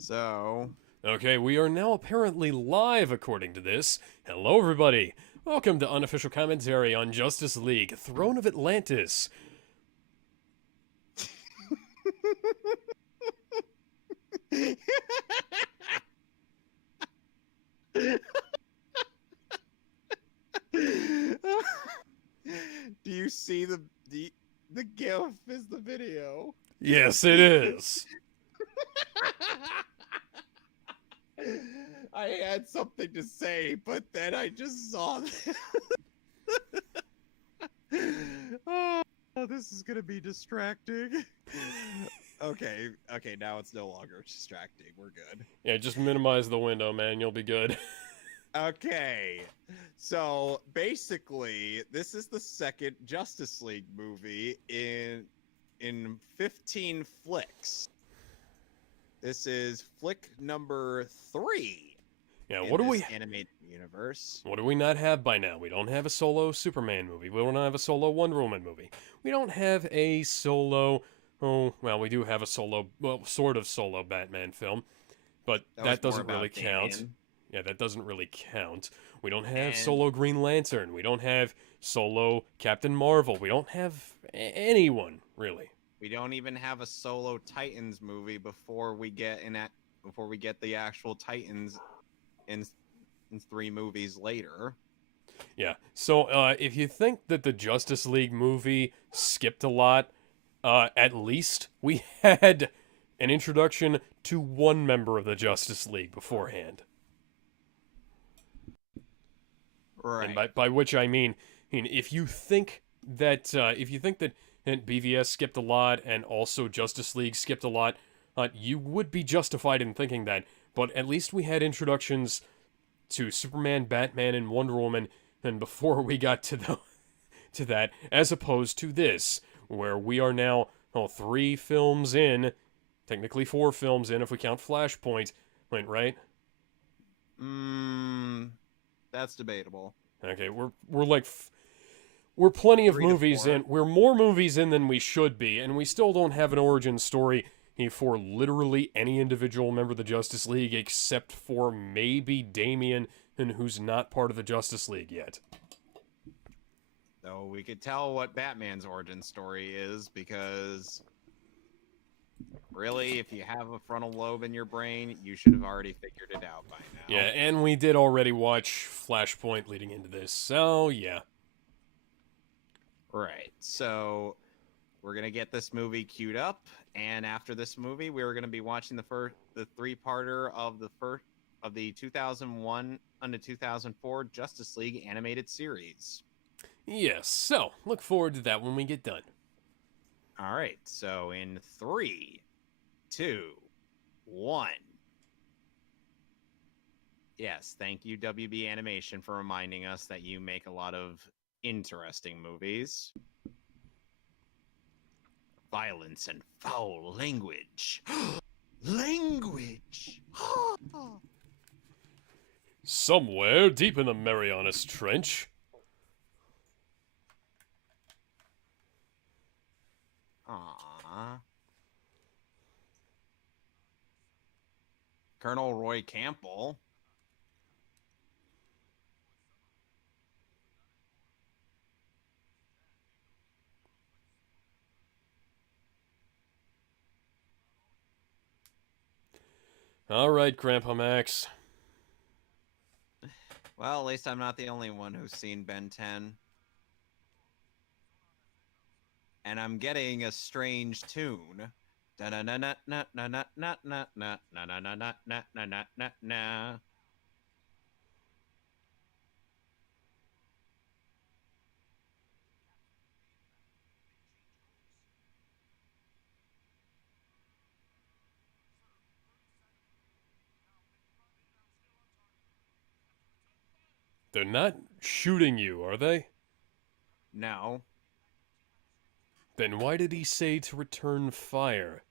So, Okay, we are now apparently live according to this. Hello, everybody. Welcome to Unofficial Commentary on Justice League Throne of Atlantis. do you see the GIF is the video? Yes, it is. I had something to say, but then I just saw this. Oh, this is gonna be distracting. Okay, now it's no longer distracting. We're good. Yeah, just minimize the window, man. You'll be good. Okay, so basically, this is the second Justice League movie in 15 flicks. This is flick number 3 Yeah, in this animated universe. what do we not have by now? We don't have a solo Superman movie. We don't have a solo Wonder Woman movie. We don't have a solo. Oh, well, we do have a solo, well, sort of solo Batman film, but That was that more doesn't really about count. Damian. Yeah, that doesn't really count. We don't have And solo Green Lantern. We don't have solo Captain Marvel. We don't have anyone really. we don't even have a solo Titans movie before we get the actual Titans in 3 movies later. Yeah. So if you think that the Justice League movie skipped a lot, at least we had an introduction to one member of the Justice League beforehand. And Right. by which I mean, if you think that BVS skipped a lot and also Justice League skipped a lot, you would be justified in thinking that. But at least we had introductions to Superman, Batman, and Wonder Woman, and before we got to that, as opposed to this, where we are now 3 films in, technically 4 films in if we count Flashpoint, right? That's debatable. Okay, we're plenty of 3 to movies 4. in. We're more movies in than we should be, and we still don't have an origin story for literally any individual member of the Justice League except for maybe Damian, and who's not part of the Justice League yet. Though we could tell what Batman's origin story is because really, if you have a frontal lobe in your brain, you should have already figured it out by now. Yeah, and we did already watch Flashpoint leading into this, so yeah. Right. So we're gonna get this movie queued up, and after this movie, we're gonna be watching the 3-parter of the 2001 to 2004 Justice League animated series. Yes, so look forward to that when we get done. All right. So in 3, 2, 1. Yes, thank you, WB Animation, for reminding us that you make a lot of interesting movies. Violence and foul language. Language! Somewhere deep in the Marianas Trench. Aww. Colonel Roy Campbell. Alright, Grandpa Max. Well, at least I'm not the only one who's seen Ben 10. And I'm getting a strange tune. They're not shooting you, are they? No. Then why did he say to return fire?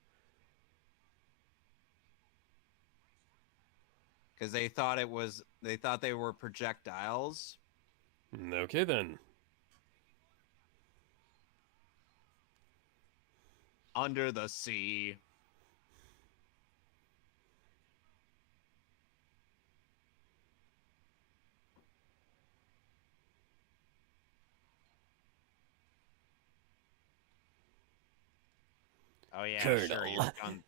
Because they thought they were projectiles. Okay then. Under the sea. Oh yeah, sure. Colonel, Your gun.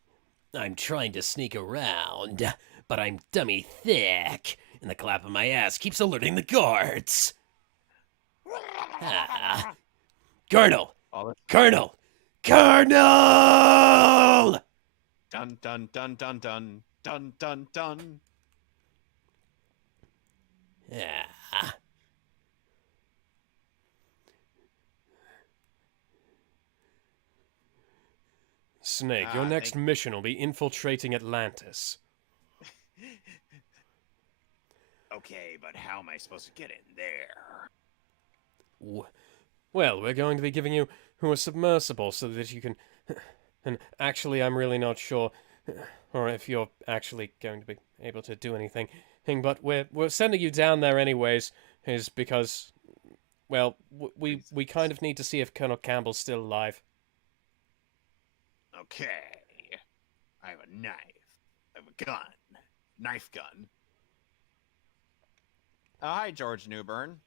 I'm trying to sneak around, but I'm dummy thick, and the clap of my ass keeps alerting the guards. Ah. Colonel! All this. Colonel! Colonel! Dun dun dun dun dun dun dun dun. Ah. Snake, your next mission will be infiltrating Atlantis. Okay, but how am I supposed to get in there? Well, we're going to be giving you a submersible so that you can... And actually, I'm really not sure, or if you're actually going to be able to do anything. But we're sending you down there anyways, is because, well, we kind of need to see if Colonel Campbell's still alive. Okay. I have a knife. I have a gun. Knife gun. Hi, George Newbern.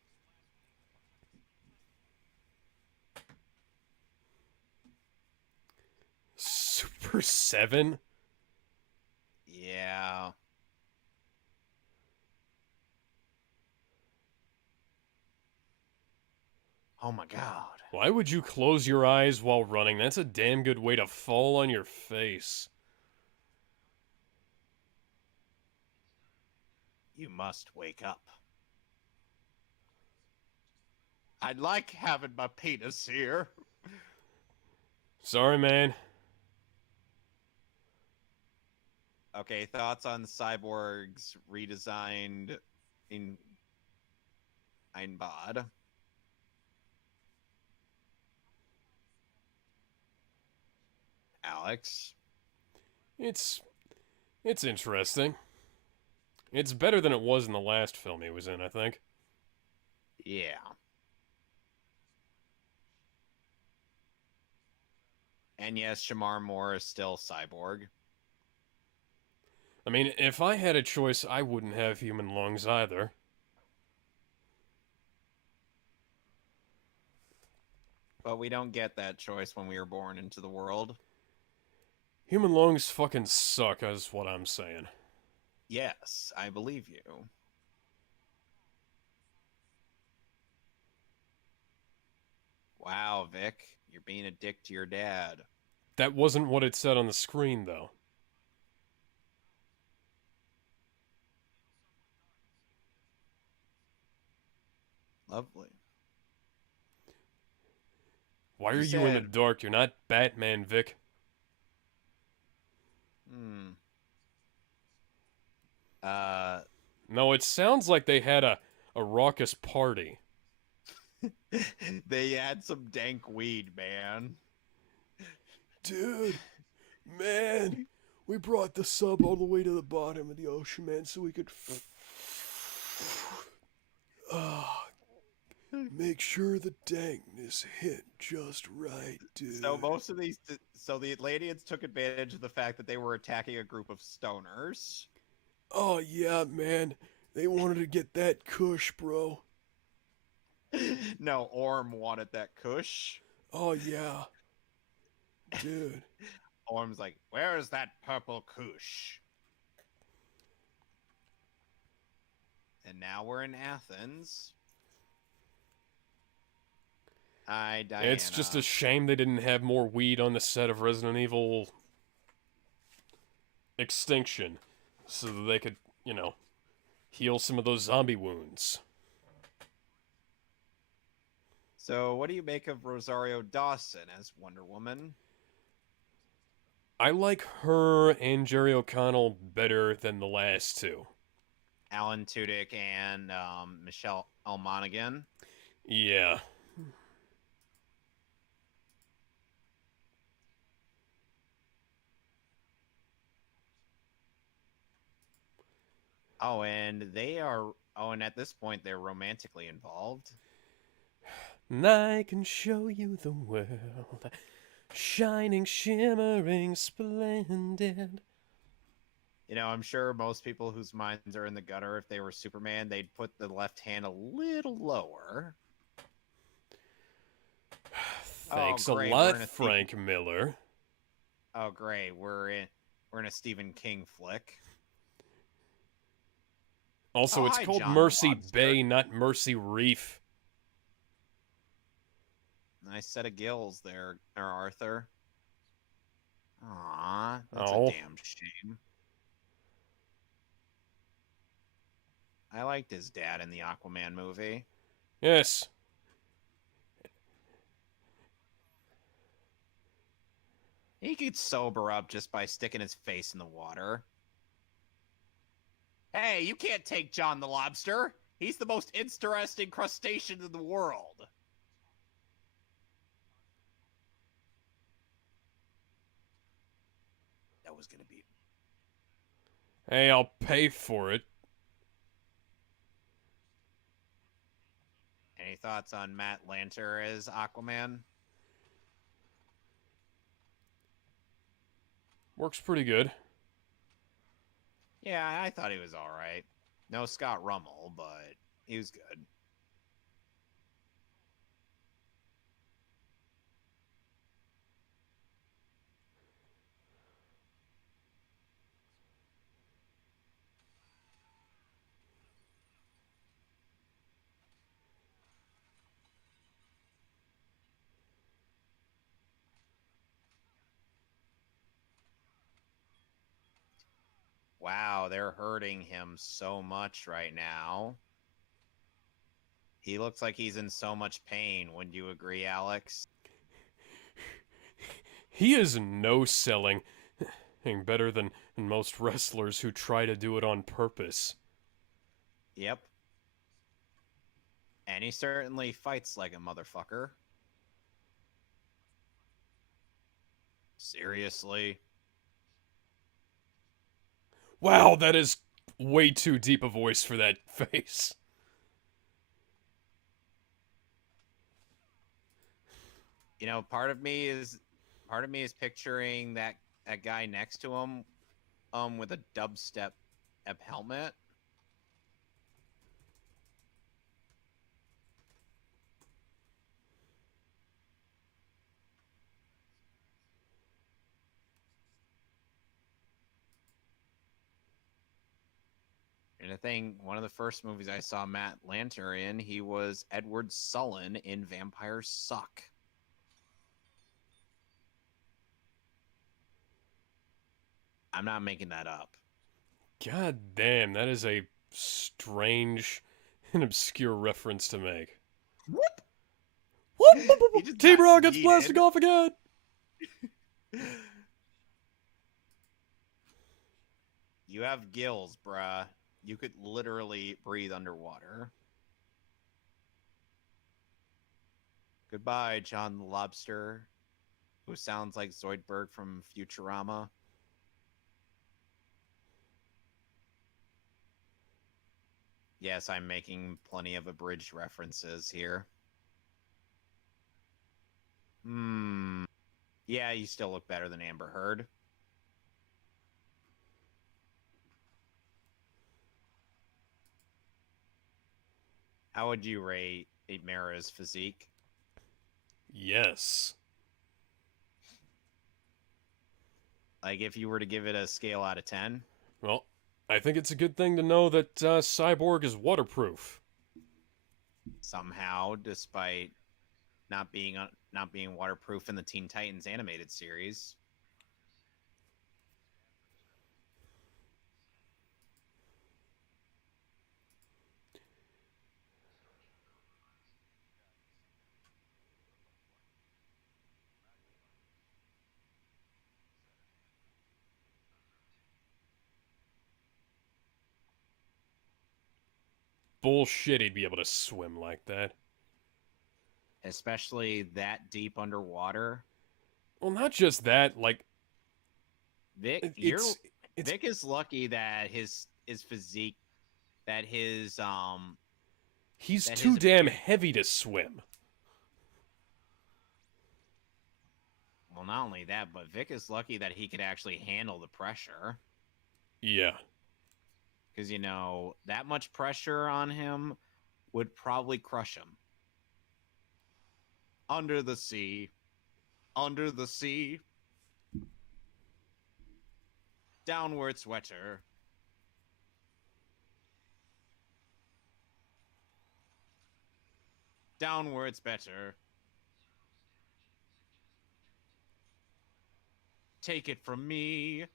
Super 7? Yeah. Oh my god. Why would you close your eyes while running? That's a damn good way to fall on your face. You must wake up. I'd like having my penis here. Sorry, man. Okay, thoughts on Cyborg's redesigned in Einbad? Alex? It's interesting. It's better than it was in the last film he was in, I think. Yeah. And yes, Shamar Moore is still Cyborg. I mean, if I had a choice, I wouldn't have human lungs either. But we don't get that choice when we are born into the world. Human lungs fucking suck, is what I'm saying. Yes, I believe you. Wow, Vic, you're being a dick to your dad. That wasn't what it said on the screen, though. Lovely. Why are you in the dark? You're not Batman, Vic. No, it sounds like they had a raucous party. They had some dank weed, man. Dude, man, we brought the sub all the way to the bottom of the ocean, man, so we could make sure the dankness hit just right, dude. So most of these, so the Atlanteans took advantage of the fact that they were attacking a group of stoners. Oh yeah, man, they wanted to get that kush, bro. No, Orm wanted that kush. Oh yeah, dude. Orm's like, where is that purple kush? And now we're in Athens. Hi, Diana. It's just a shame they didn't have more weed on the set of Resident Evil Extinction, so that they could, heal some of those zombie wounds. So, what do you make of Rosario Dawson as Wonder Woman? I like her and Jerry O'Connell better than the last two. Alan Tudyk and Michelle L. Monaghan. Yeah. Oh, and they are... Oh, and at this point, they're romantically involved. And I can show you the world, shining, shimmering, splendid. I'm sure most people whose minds are in the gutter, if they were Superman, they'd put the left hand a little lower. Thanks a lot, Frank Miller. Oh, great. We're in a Stephen King flick. Also, Oh, it's hi, called John the Mercy Lobster. Bay, not Mercy Reef. Nice set of gills there, Arthur. Aw, that's a Oh. damn shame. I liked his dad in the Aquaman movie. Yes. He could sober up just by sticking his face in the water. Hey, you can't take John the Lobster. He's the most interesting crustacean in the world. That was gonna be... Hey, I'll pay for it. Any thoughts on Matt Lanter as Aquaman? Works pretty good. Yeah, I thought he was alright. No Scott Rummel, but he was good. Wow, they're hurting him so much right now. He looks like he's in so much pain. Wouldn't you agree, Alex? He is no selling. Better than most wrestlers who try to do it on purpose. Yep. And he certainly fights like a motherfucker. Seriously? Wow, that is way too deep a voice for that face. You know, part of me is picturing that guy next to him with a dubstep helmet. And I think one of the first movies I saw Matt Lanter in, he was Edward Sullen in Vampires Suck. I'm not making that up. God damn, that is a strange and obscure reference to make. Whoop! He just Team got Rocket's yeeted. blasting off again! You have gills, bruh. You could literally breathe underwater. Goodbye, John the Lobster, who sounds like Zoidberg from Futurama. Yes, I'm making plenty of abridged references here. Yeah, you still look better than Amber Heard. How would you rate Mara's physique? Yes. Like, if you were to give it a scale out of 10? Well, I think it's a good thing to know that Cyborg is waterproof. Somehow, despite not being waterproof in the Teen Titans animated series. Bullshit he'd be able to swim like that. Especially that deep underwater. Well, not just that, like... Vic, It's Vic is lucky that his physique, that his he's that too his damn appearance- heavy to swim. Well, not only that, but Vic is lucky that he could actually handle the pressure. Yeah. Because, you know, that much pressure on him would probably crush him. Under the sea. Under the sea. Downward sweater. Downward's better. Take it from me.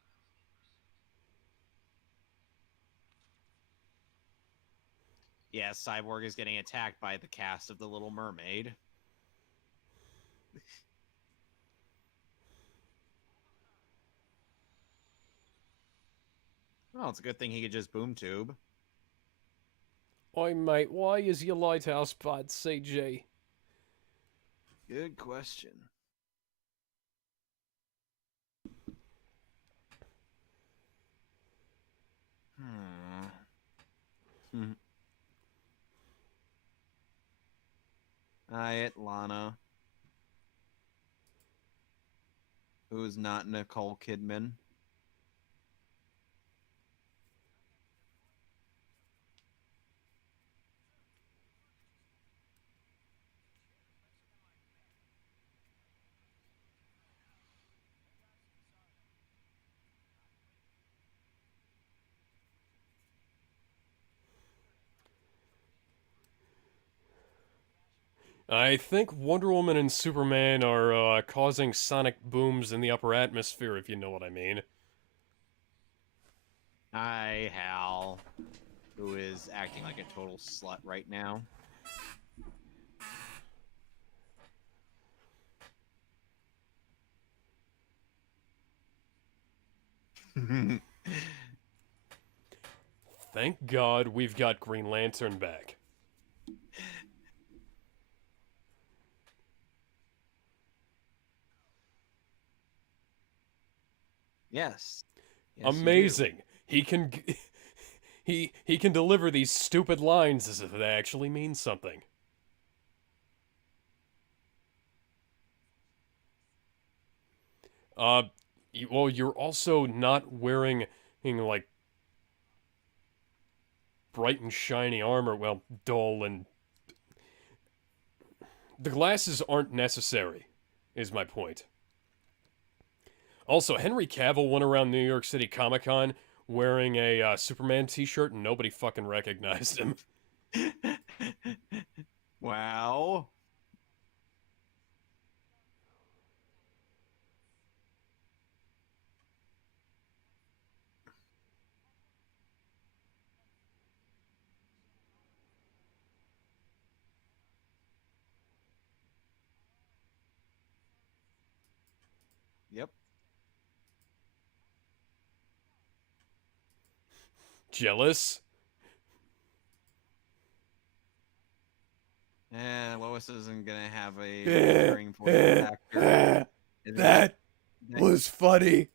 Yeah, Cyborg is getting attacked by the cast of The Little Mermaid. Well, it's a good thing he could just boom tube. Oi, mate, why is your lighthouse bad, CJ? Good question. Hi, Lana. Who's not Nicole Kidman? I think Wonder Woman and Superman are causing sonic booms in the upper atmosphere, if you know what I mean. Hi, Hal. Who is acting like a total slut right now. Thank God we've got Green Lantern back. Yes. Amazing. He can he can deliver these stupid lines as if they actually mean something. Well, you're also not wearing like bright and shiny armor. Well, dull and the glasses aren't necessary, is my point. Also, Henry Cavill went around New York City Comic Con wearing a Superman t-shirt and nobody fucking recognized him. Wow. Yep. Jealous? Lois isn't gonna have a recurring voice actor. That was funny.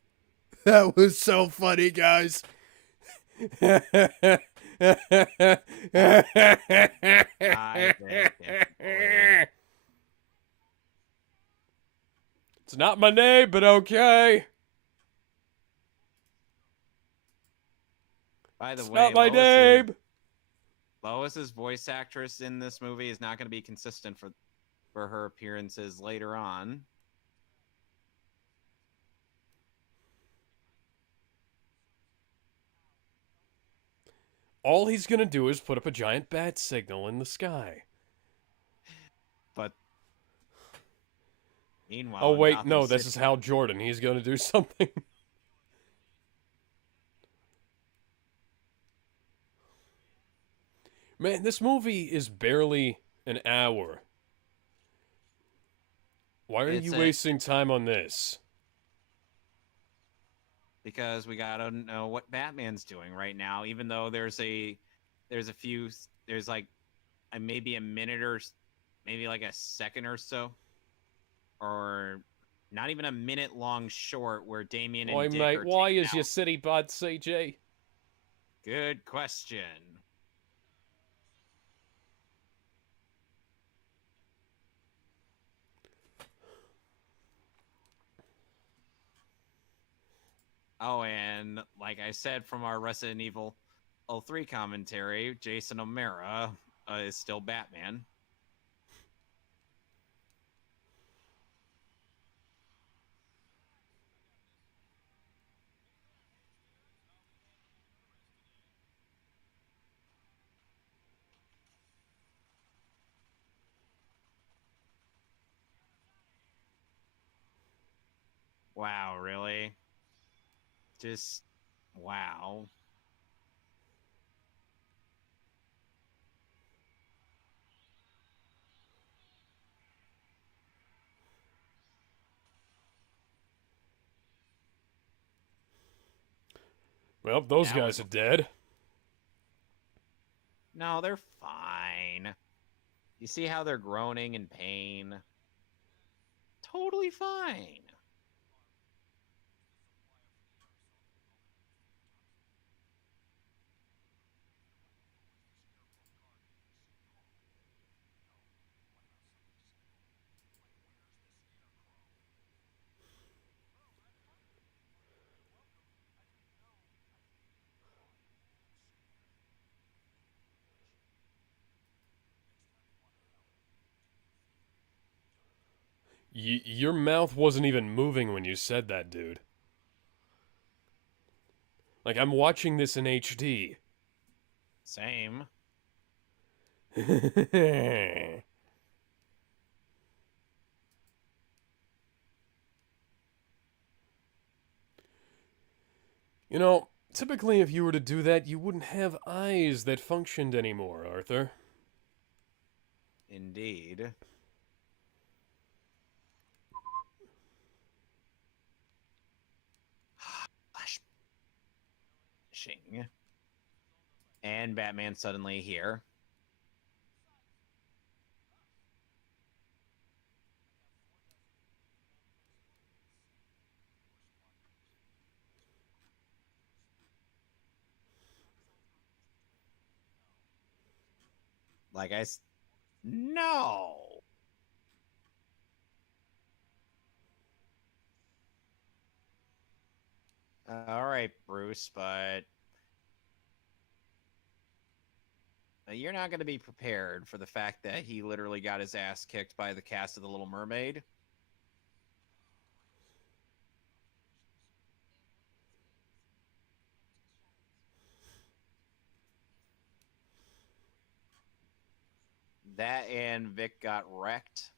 That was so funny, guys. I think it's It's not my name, but okay. By the It's way, not my name. Lois's voice actress in this movie is not going to be consistent for her appearances later on. All he's gonna do is put up a giant bat signal in the sky. But meanwhile, Oh in wait, Gotham no, this City- is Hal Jordan. He's gonna do something. Man, this movie is barely an hour. Why are you wasting time on this? because we gotta know what Batman's doing right now. Even though there's like maybe a minute or maybe like a second or so, or not even a minute long short where Damian and Oi, Dick mate, are why taken is your out. city bad, CJ? Good question. Oh, and like I said from our Resident Evil 03 commentary, Jason O'Mara is still Batman. Wow, really? Just wow. Well, those That guys was are dead. no, they're fine. You see how they're groaning in pain? Totally fine. Your mouth wasn't even moving when you said that, dude. Like, I'm watching this in HD. Same. You know, typically if you were to do that, you wouldn't have eyes that functioned anymore, Arthur. Indeed. Flashing. And Batman suddenly here. Like no. All right, Bruce, but you're not going to be prepared for the fact that he literally got his ass kicked by the cast of The Little Mermaid. That and Vic got wrecked.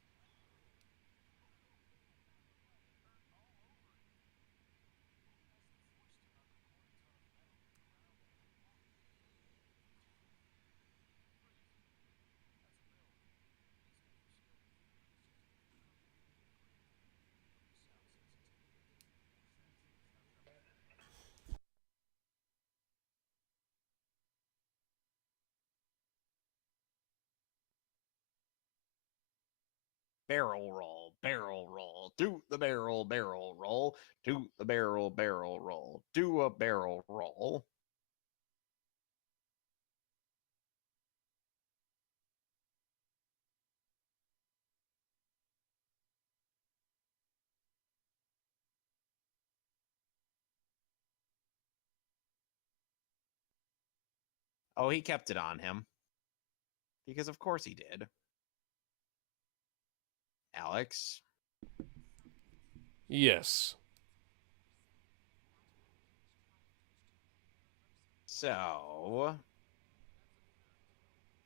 Barrel roll, do the barrel roll, do the barrel roll, do a barrel roll. Oh, he kept it on him. Because of course he did. Alex. Yes. So,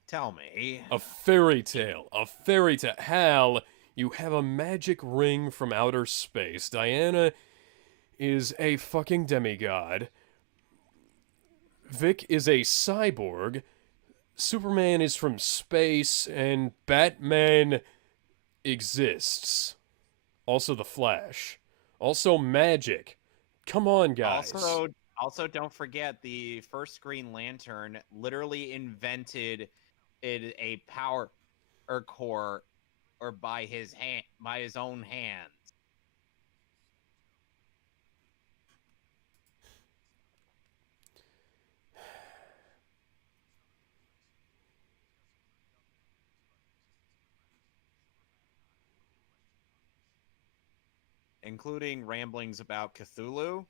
tell me. A fairy tale. A fairy tale. Hal, you have a magic ring from outer space. Diana is a fucking demigod. Vic is a cyborg. Superman is from space. And Batman exists. Also the Flash. Also magic. Come on, guys. Also don't forget the first Green Lantern literally invented a power or core or by his own hands. Including ramblings about Cthulhu.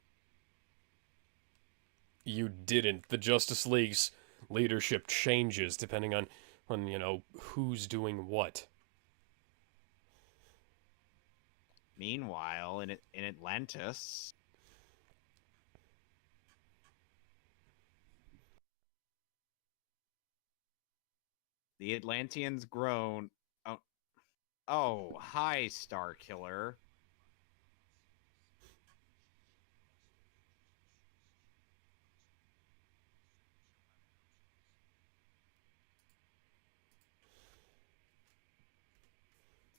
You didn't. The Justice League's leadership changes depending on who's doing what. Meanwhile, in Atlantis, the Atlanteans groan. Oh, hi, Star Killer.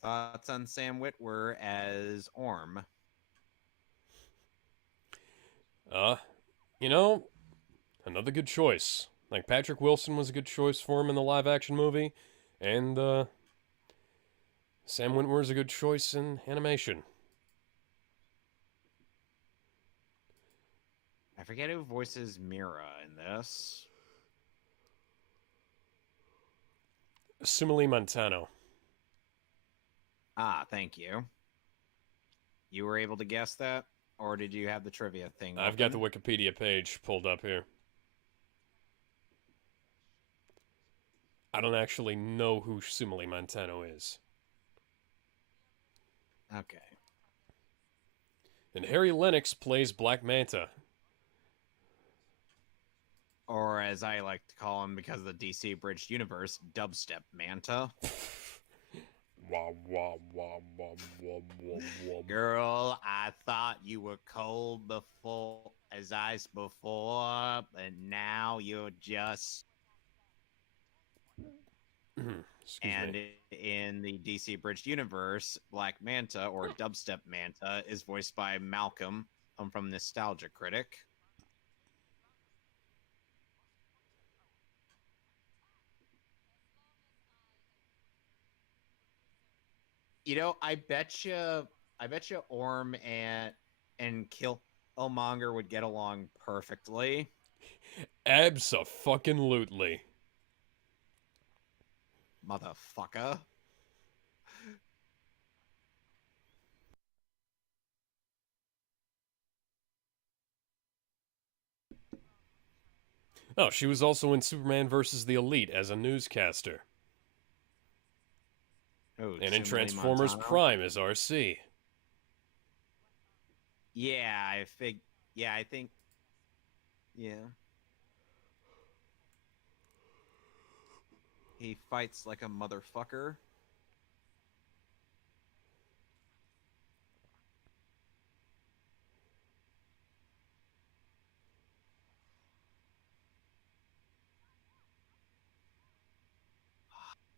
Thoughts on Sam Witwer as Orm? Uh, you know, another good choice. Like, Patrick Wilson was a good choice for him in the live action movie, and Sam Witwer is a good choice in animation. I forget who voices Mira in this. Simile Montano. Ah, thank you. You were able to guess that? Or did you have the trivia thing I've got the open? Wikipedia page pulled up here. I don't actually know who Simile Montano is. Okay. And Harry Lennox plays Black Manta. Or as I like to call him because of the DC Bridged Universe, Dubstep Manta. Wah, wah, wah, wah, wah, wah, wah. Girl, I thought you were cold before as ice before, but now you're just Excuse and me. in the DC Bridged Universe, Black Manta or Dubstep Manta is voiced by Malcolm from Nostalgia Critic. You know, I bet you Orm and Killmonger would get along perfectly. Abso-fucking-lutely. Motherfucker. Oh, she was also in Superman vs. the Elite as a newscaster. Oh, And in Simile Transformers Montano. Prime as RC. Yeah, I think. Yeah. He fights like a motherfucker.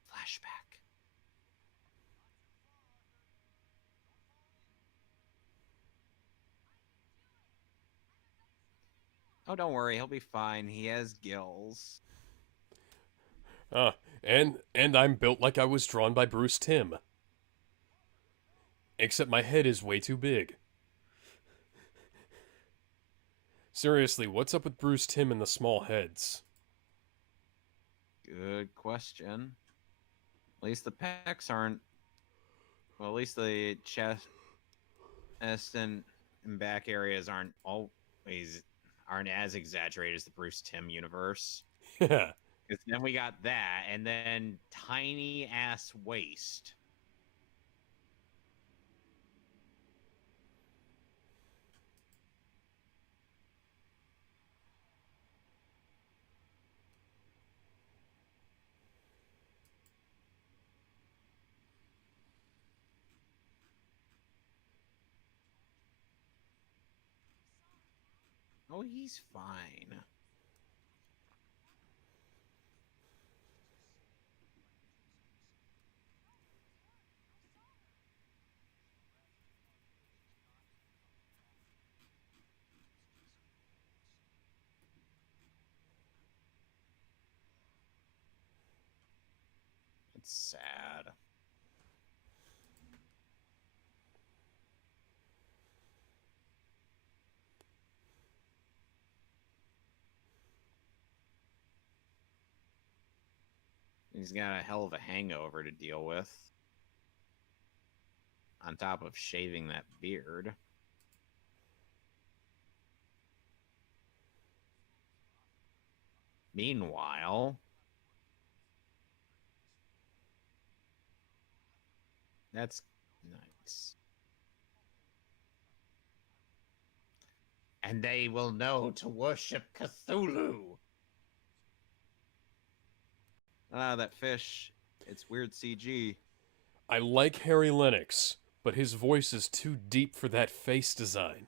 Flashback. Oh, don't worry, he'll be fine. He has gills. Uh, and I'm built like I was drawn by Bruce Timm. Except my head is way too big. Seriously, what's up with Bruce Timm and the small heads? Good question. At least the pecs aren't. Well, at least the chest and back areas aren't as exaggerated as the Bruce Timm universe. Yeah. Because then we got that, and then tiny ass waist. Oh, he's fine. It's sad. He's got a hell of a hangover to deal with. On top of shaving that beard. Meanwhile, that's nice. And they will know to worship Cthulhu. Ah, that fish. It's weird CG. I like Harry Lennox, but his voice is too deep for that face design.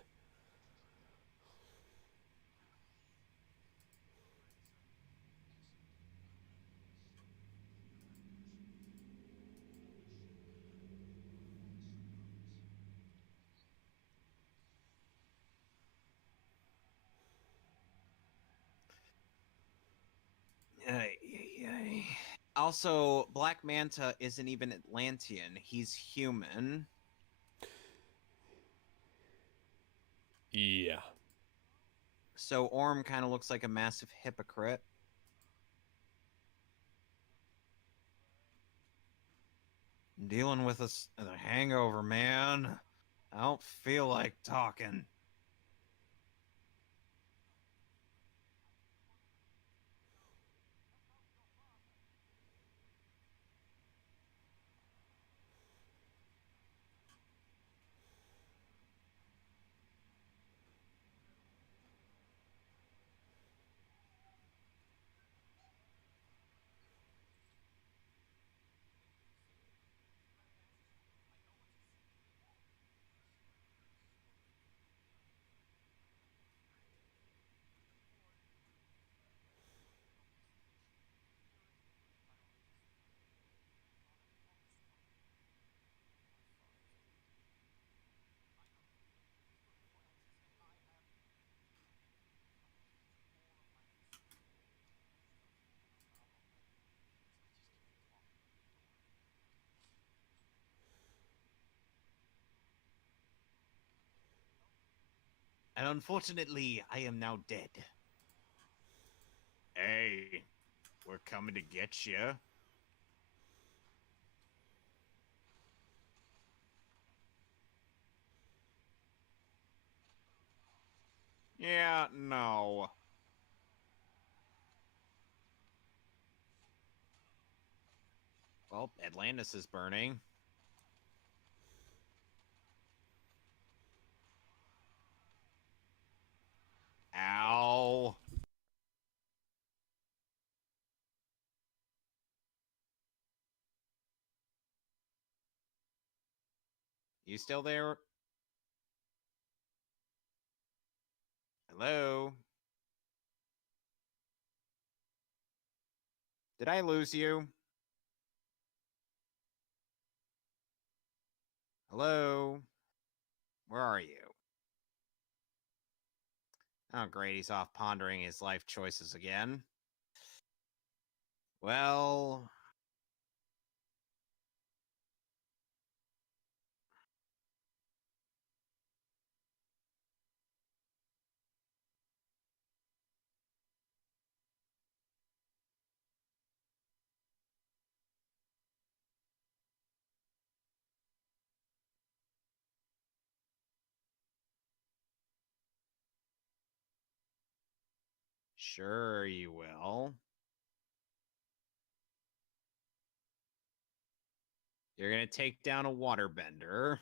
Ay, ay, ay. Also, Black Manta isn't even Atlantean. He's human. Yeah. So Orm kind of looks like a massive hypocrite. I'm dealing with a hangover, man. I don't feel like talking. And unfortunately, I am now dead. Hey, we're coming to get you. Yeah, no. Well, Atlantis is burning. Ow. You still there? Hello? Did I lose you? Hello? Where are you? Oh, great. He's off pondering his life choices again. Well, sure you will. You're gonna take down a waterbender.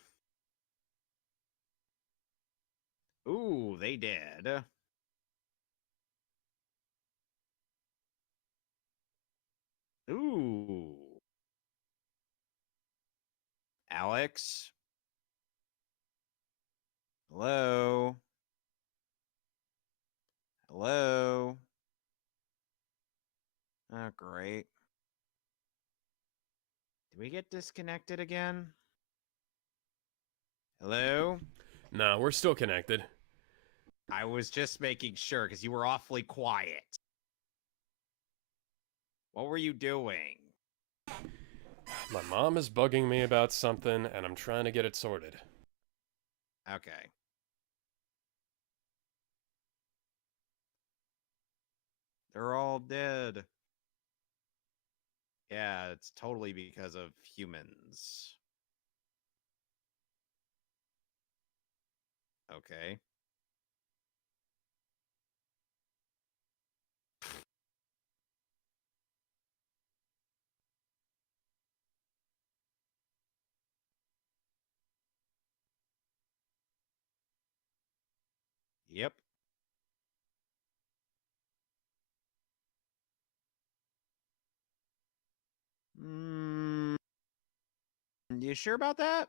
Ooh, they did. Ooh. Alex? Hello? Hello? Oh, great. Did we get disconnected again? Hello? Nah, we're still connected. I was just making sure because you were awfully quiet. What were you doing? My mom is bugging me about something, and I'm trying to get it sorted. Okay. They're all dead. Yeah, it's totally because of humans. Okay. Yep. Mm, you sure about that?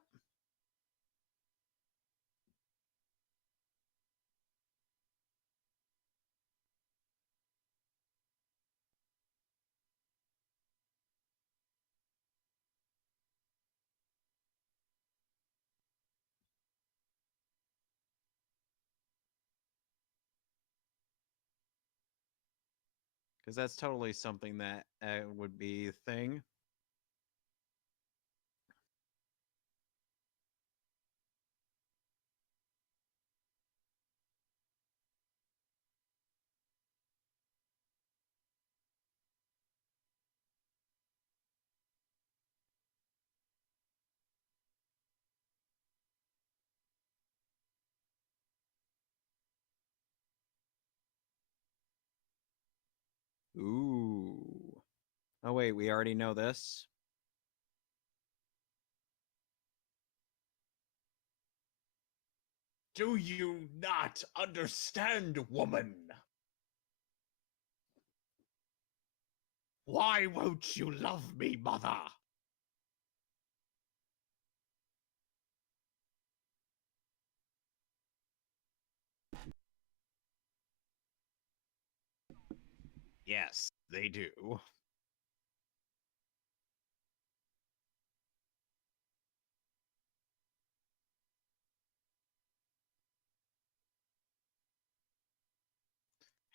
Because that's totally something that would be a thing. Ooh. Oh, wait, we already know this? Do you not understand, woman? Why won't you love me, mother? Yes, they do.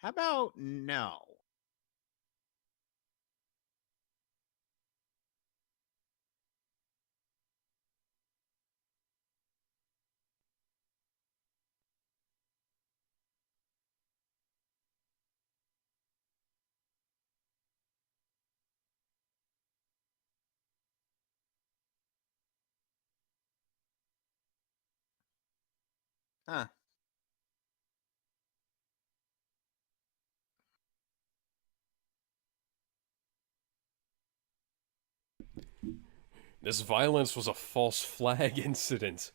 How about no? Huh. This violence was a false flag incident.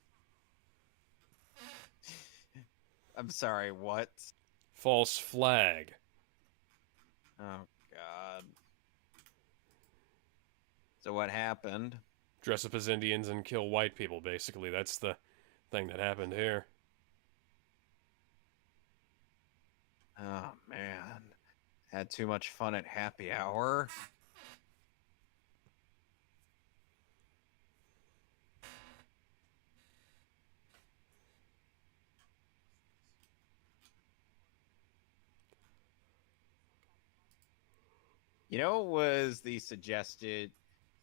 I'm sorry, what? False flag. Oh, God. So what happened? Dress up as Indians and kill white people, basically. That's the thing that happened here. Oh, man. Had too much fun at happy hour. You know what was the suggested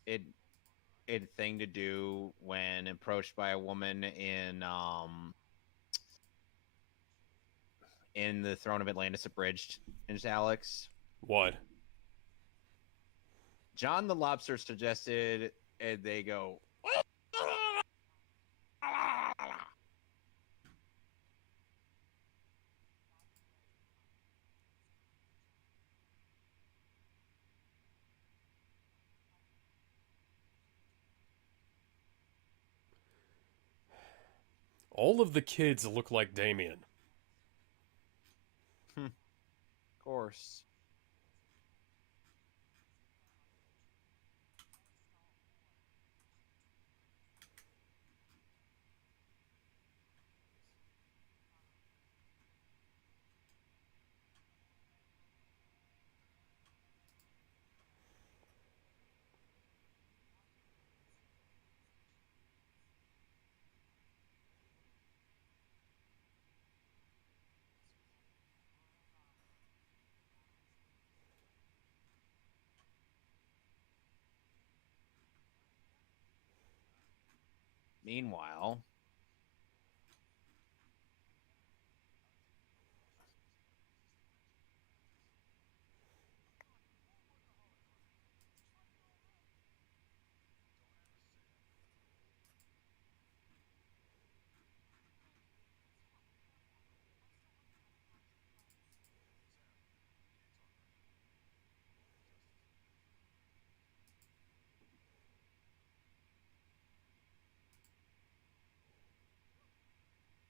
it thing to do when approached by a woman in the Throne of Atlantis Abridged, Alex? What? John the Lobster suggested they go All of the kids look like Damien. of course. Meanwhile,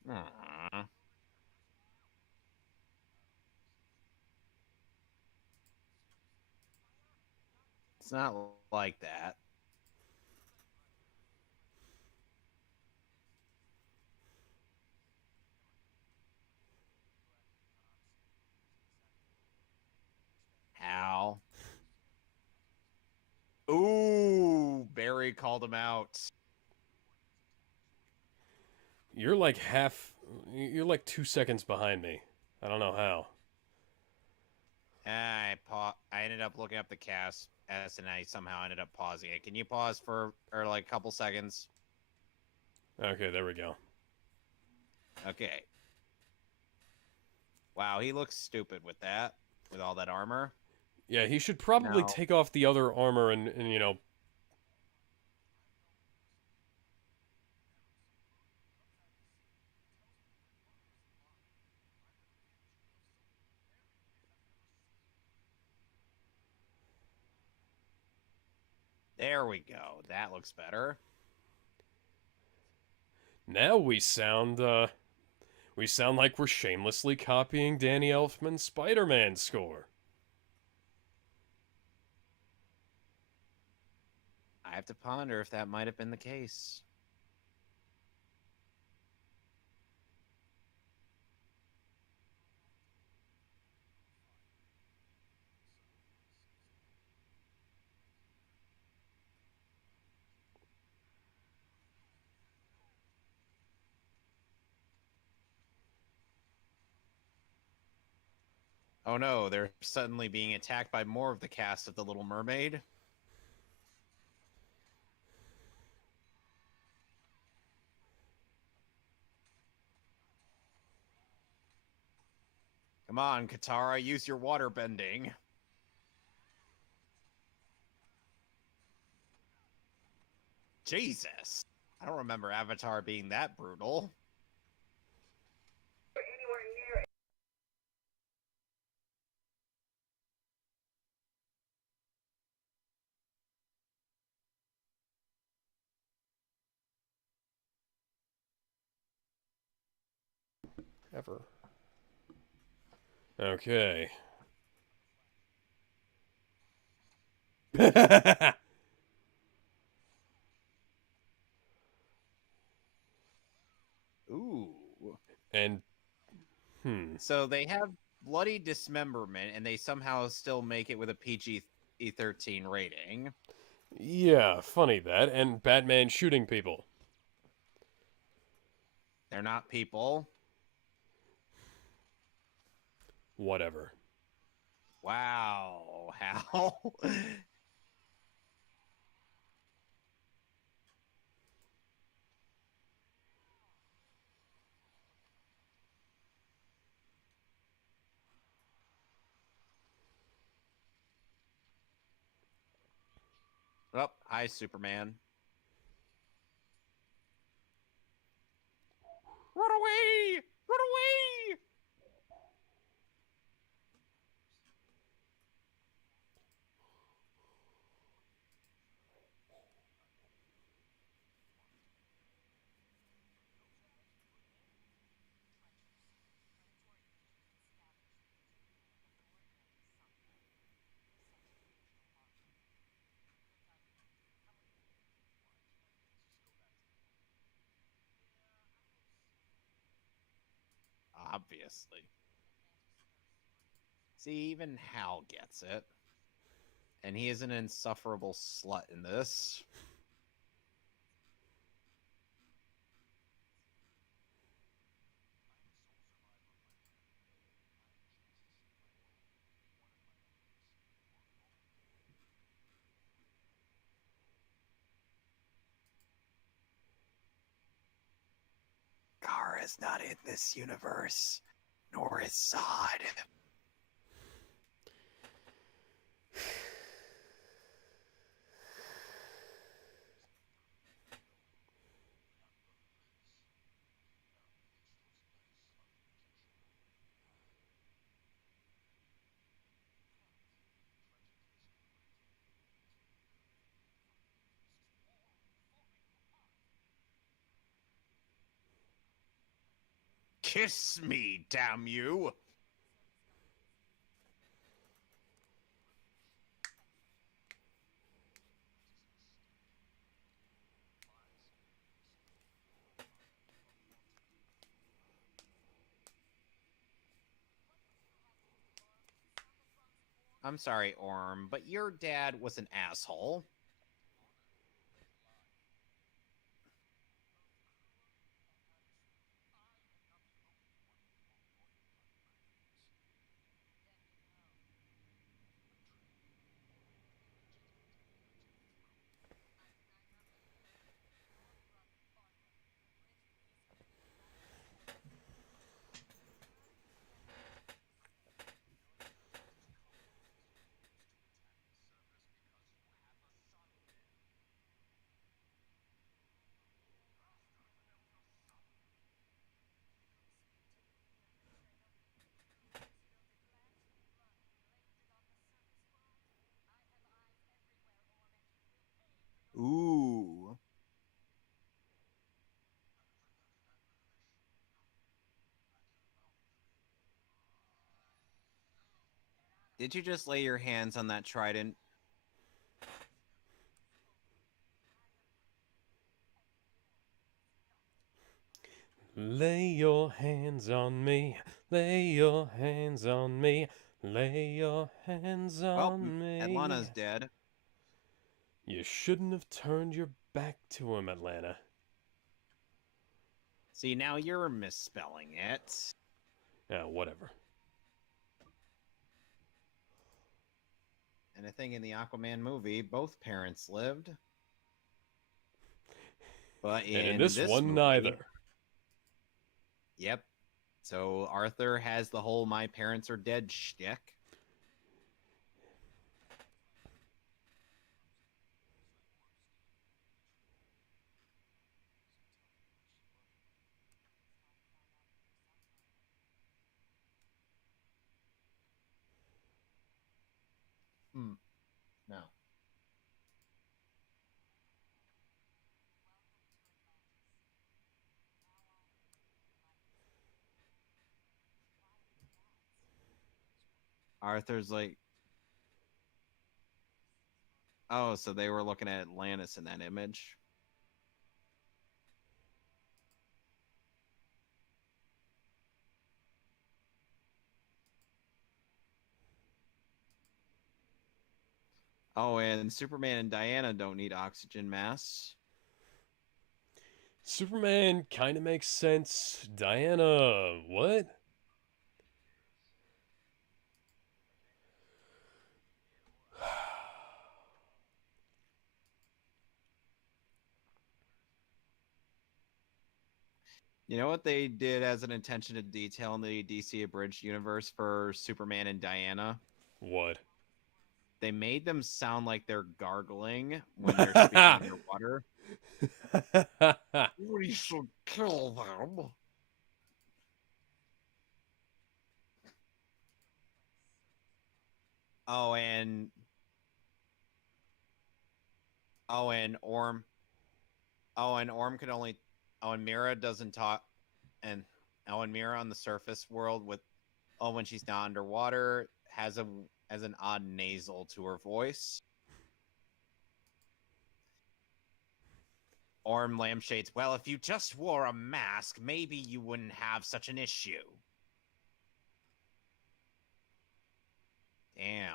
aw, it's not like that. How? Ooh, Barry called him out. You're like half. You're like 2 seconds behind me. I don't know how. I ended up looking up the cast S and I somehow ended up pausing it. Can you pause for like a couple seconds? Okay, there we go. Okay. Wow, he looks stupid with that, with all that armor. Yeah, he should probably Now, take off the other armor and you know. there we go. That looks better. Now we sound like we're shamelessly copying Danny Elfman's Spider-Man score. I have to ponder if that might have been the case. Oh no, they're suddenly being attacked by more of the cast of The Little Mermaid. Come on, Katara, use your water bending. Jesus. I don't remember Avatar being that brutal. Ever. Okay. Ooh. And So they have bloody dismemberment and they somehow still make it with a PG 13 rating. yeah, funny that. And Batman shooting people. They're not people. Whatever. Wow. How? Oh, hi, Superman. Run away! Run away! Obviously. See, even Hal gets it. And he is an insufferable slut in this. Kara is not in this universe, nor is Zod. Kiss me, damn you! I'm sorry, Orm, but your dad was an asshole. Did you just lay your hands on that trident? Lay your hands on me. Lay your hands on me. Lay your hands on me. Atlanta's dead. You shouldn't have turned your back to him, Atlanta. See, now you're misspelling it. Yeah, whatever. And I think in the Aquaman movie, both parents lived. But in this one, movie, neither. Yep. So Arthur has the whole "my parents are dead" shtick. No. Arthur's like, oh, so they were looking at Atlantis in that image. Oh, and Superman and Diana don't need oxygen masks. Superman kind of makes sense. Diana, what? You know what they did as an attention to detail in the DC Abridged universe for Superman and Diana? What? They made them sound like they're gargling when they're speaking underwater. We should kill them. Oh, and Orm. Oh, and Orm could only. Oh, and Mira doesn't talk. And Mira on the surface world with. Oh, when she's not underwater, has an odd nasal to her voice. Orm lampshades. Well, if you just wore a mask, maybe you wouldn't have such an issue. Damn.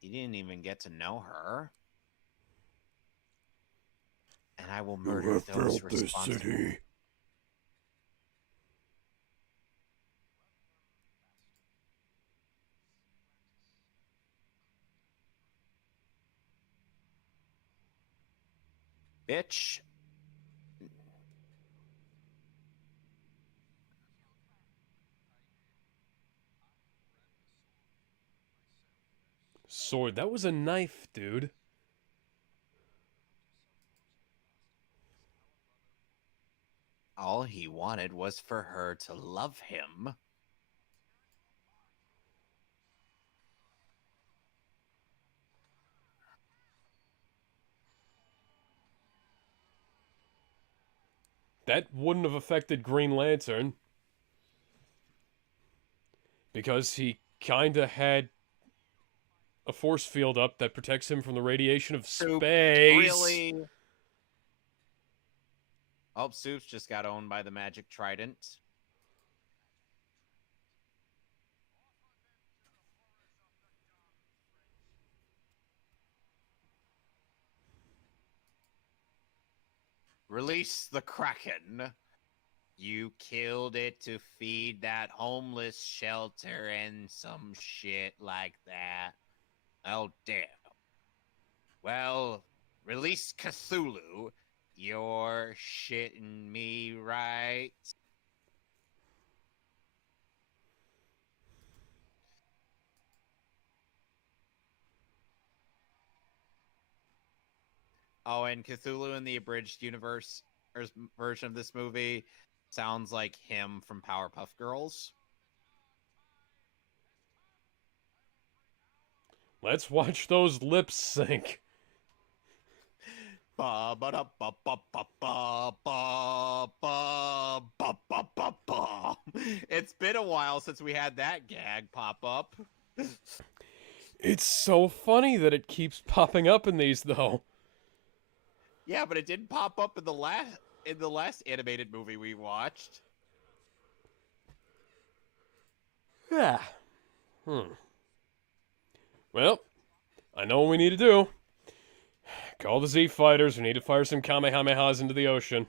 You didn't even get to know her. And I will murder those responsible. Bitch. Sword, that was a knife, dude. All he wanted was for her to love him. That wouldn't have affected Green Lantern. Because he kinda had a force field up that protects him from the radiation of space. Really? Oh, Soups just got owned by the magic trident. Release the Kraken. You killed it to feed that homeless shelter and some shit like that. Oh, damn. Well, release Cthulhu. You're shitting me, right? Oh, and Cthulhu in the abridged universe or version of this movie sounds like him from Powerpuff Girls. Let's watch those lips sync. Ba ba da ba ba ba ba ba ba ba ba ba ba. It's been been a while since we had that gag pop up. It's so funny that it keeps popping up in these, though. Yeah, but it didn't pop up in the last animated movie we watched. Yeah. Well, I know what we need to do. Call the Z Fighters. We need to fire some Kamehamehas into the ocean.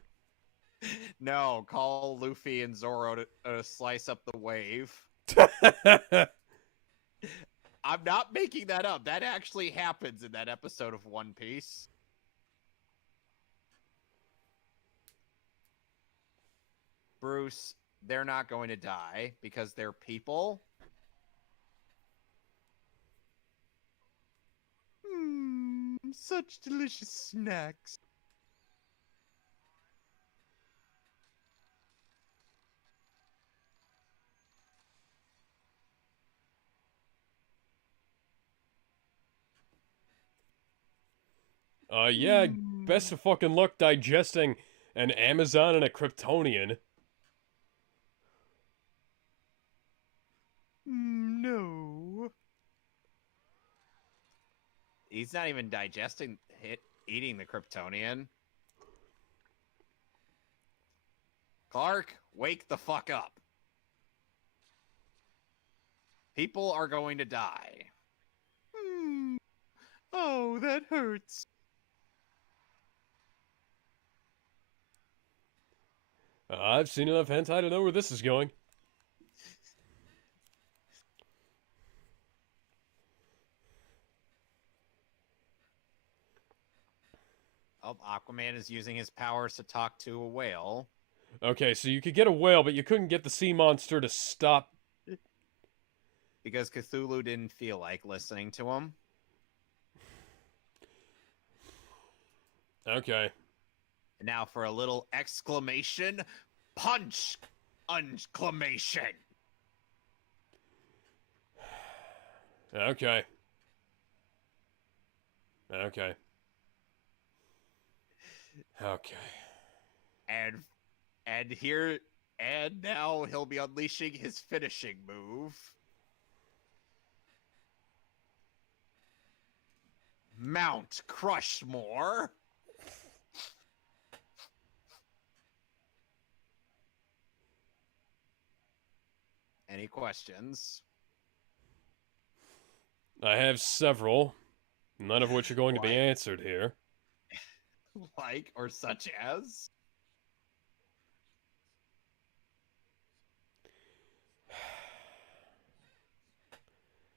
No, call Luffy and Zoro to slice up the wave. I'm not making that up. That actually happens in that episode of One Piece. Bruce, they're not going to die because they're people. Such delicious snacks. Yeah, best of fucking luck digesting an Amazon and a Kryptonian. No. He's not even eating the Kryptonian. Clark, wake the fuck up. People are going to die. Oh, that hurts. I've seen enough hentai to know where this is going. Oh, Aquaman is using his powers to talk to a whale. Okay, so you could get a whale, but you couldn't get the sea monster to stop. Because Cthulhu didn't feel like listening to him. Okay. And now for a little exclamation punch! Exclamation! Okay. Okay. Okay. And now he'll be unleashing his finishing move. Mount Crushmore. Any questions? I have several, none of which are going to be answered here. Like, or such as?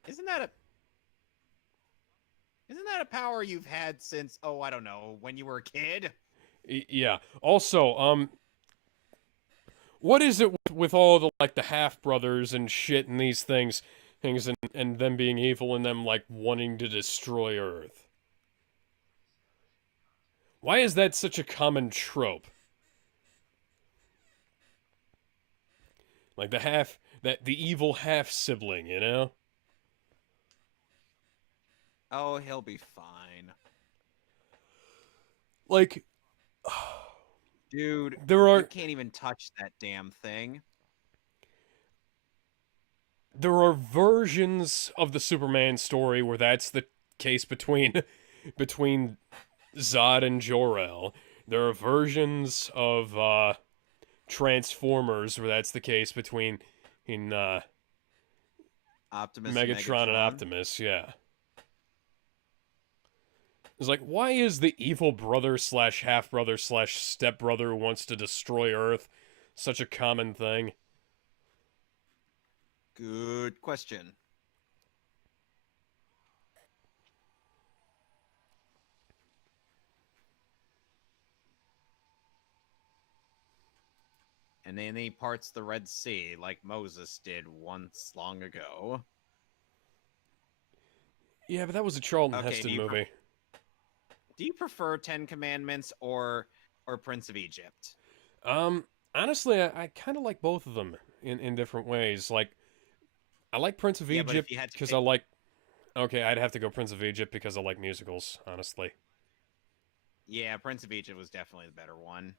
Isn't that a power you've had since, oh, I don't know, when you were a kid? Yeah. Also, what is it with all the, like, the half-brothers and shit and these things and them being evil and them, like, wanting to destroy Earth? Why is that such a common trope? Like the evil half-sibling, you know? Oh, he'll be fine. Like, dude, there are you can't even touch that damn thing. There are versions of the Superman story where that's the case between Zod and Jor-El. There are versions of Transformers where that's the case between Optimus Megatron and Optimus, yeah. It's like, why is the evil brother slash half-brother slash stepbrother who wants to destroy Earth such a common thing? Good question. And then he parts the Red Sea like Moses did once long ago. Yeah, but that was a Charlton Heston movie. Do you prefer Ten Commandments or Prince of Egypt? Honestly, I kind of like both of them in different ways. Like, I like Prince of Egypt because I like... Okay, I'd have to go Prince of Egypt because I like musicals, honestly. Yeah, Prince of Egypt was definitely the better one.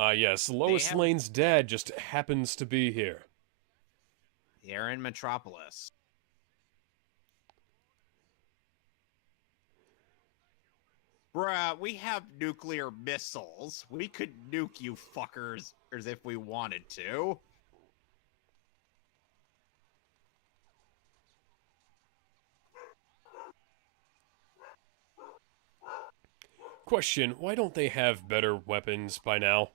Yes, Lois have- Lane's dad just happens to be here. They're in Metropolis. Bruh, we have nuclear missiles. We could nuke you fuckers as if we wanted to. Question, why don't they have better weapons by now?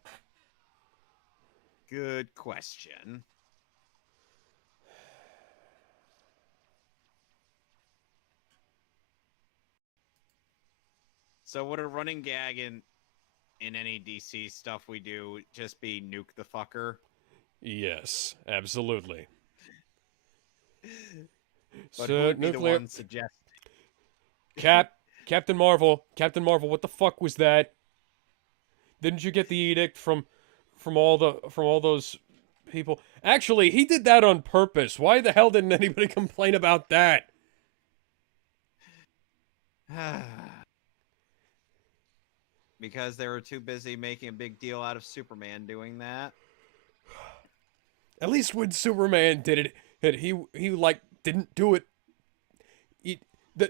Good question. So would a running gag in any DC stuff we do just be nuke the fucker? Yes, absolutely. But So, who would be the nuclear... one suggesting? Captain Marvel, what the fuck was that? Didn't you get the edict from all those people? Actually, he did that on purpose. Why the hell didn't anybody complain about that? Because they were too busy making a big deal out of Superman doing that. At least when Superman did it, he like didn't do it.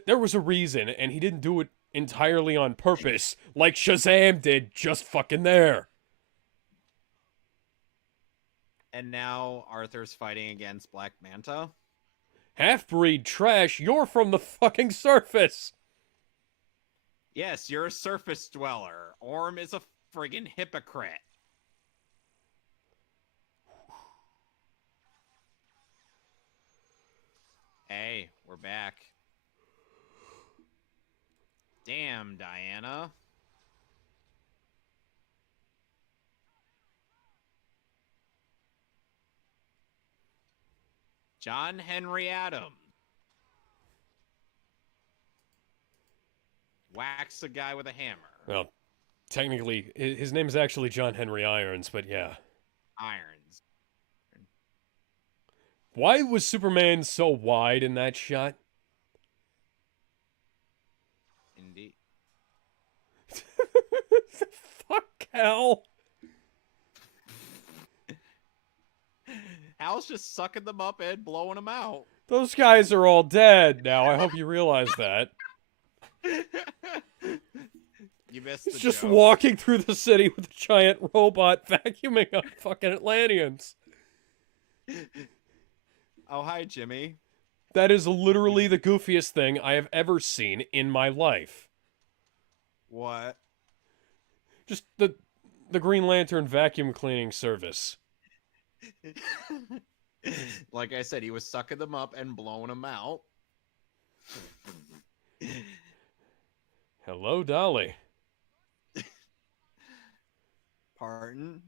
There was a reason, and he didn't do it entirely on purpose, like Shazam did just fucking there. And now Arthur's fighting against Black Manta. Half-breed trash, you're from the fucking surface! Yes, you're a surface dweller. Orm is a friggin' hypocrite. Hey, we're back. Damn, Diana. John Henry Adams. Whacks a guy with a hammer. Well, technically, his name is actually John Henry Irons, but yeah. Irons. Why was Superman so wide in that shot? Indeed. Fuck Hal. Hal's just sucking them up and blowing them out. Those guys are all dead now. I hope you realize that. You missed the He's just joke. walking through the city with a giant robot vacuuming up fucking Atlanteans. Oh, hi, Jimmy. That is literally the goofiest thing I have ever seen in my life. What? Just the Green Lantern vacuum cleaning service. Like I said, he was sucking them up and blowing them out. Hello, Dolly. Pardon?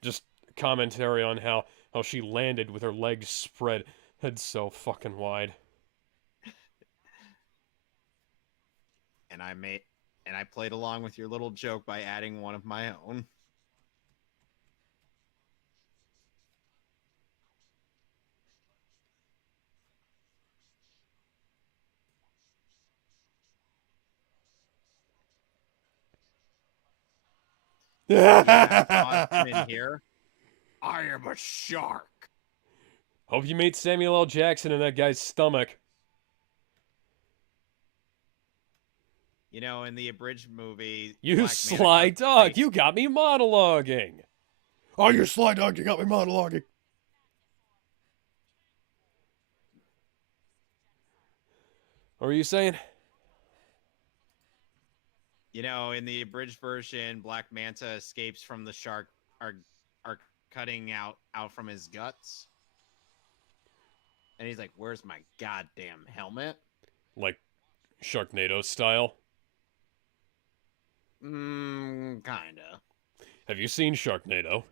Just commentary on how she landed with her legs spread head so fucking wide. And I played along with your little joke by adding one of my own. I'm in here. I am a shark. Hope you meet Samuel L. Jackson in that guy's stomach. You know, in the abridged movie, You Black sly Manta dog, fights- you got me monologuing. Oh, you sly dog, you got me monologuing. What were you saying? You know, in the abridged version, Black Manta escapes from the shark, are cutting out from his guts, and he's like, "Where's my goddamn helmet?" Like Sharknado style? Kinda. Have you seen Sharknado?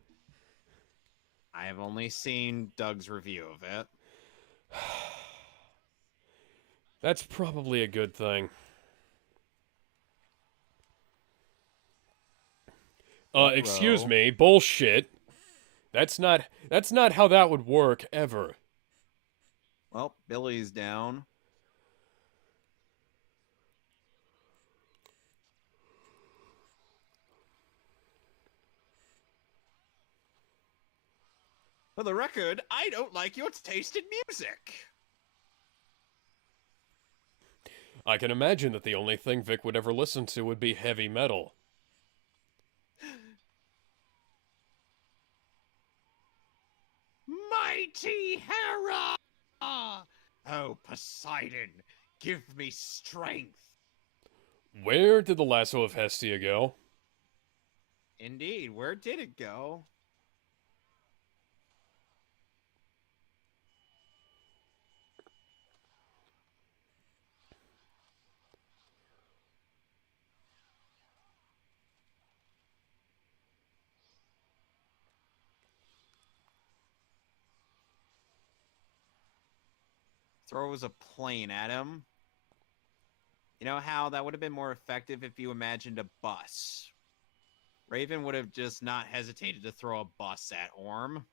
I have only seen Doug's review of it. That's probably a good thing. Excuse me, bullshit. That's not how that would work ever. Well, Billy's down. For the record, I don't like your taste in music. I can imagine that the only thing Vic would ever listen to would be heavy metal. Mighty Hera! Oh, Poseidon, give me strength. Where did the lasso of Hestia go? Indeed, where did it go? Throws a plane at him. You know how that would have been more effective if you imagined a bus. Raven would have just not hesitated to throw a bus at Orm.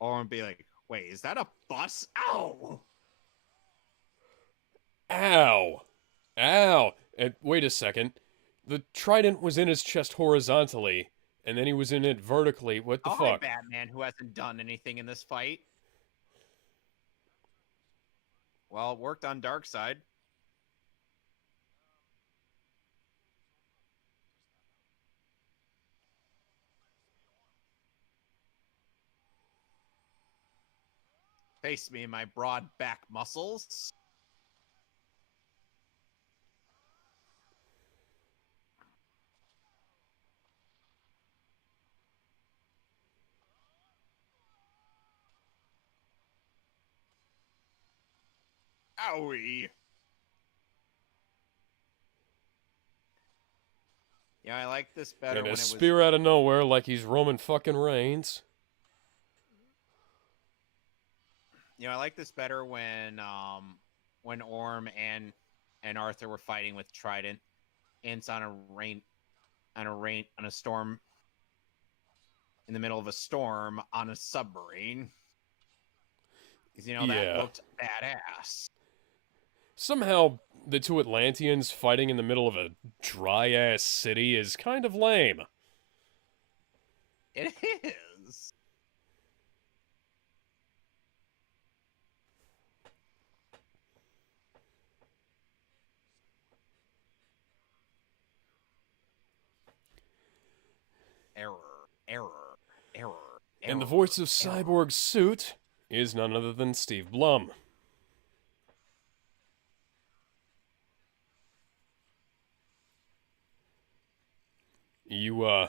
Orm would be like, wait, is that a bus? Ow! Ow! Ow! And wait a second. The trident was in his chest horizontally, and then he was in it vertically. What the Oh, hi, fuck? Batman, who hasn't done anything in this fight. Well, it worked on Darkseid. Face me in my broad back muscles. Owie. Yeah, I like this better And when a it was... spear out of nowhere like he's Roman fucking Reigns. You know, I like this better when Orm and Arthur were fighting with Trident, and it's on a storm, in the middle of a storm on a submarine. Because, you know, that looked badass. Somehow, the two Atlanteans fighting in the middle of a dry-ass city is kind of lame. It is. Error. And the voice of Cyborg's suit is none other than Steve Blum. You,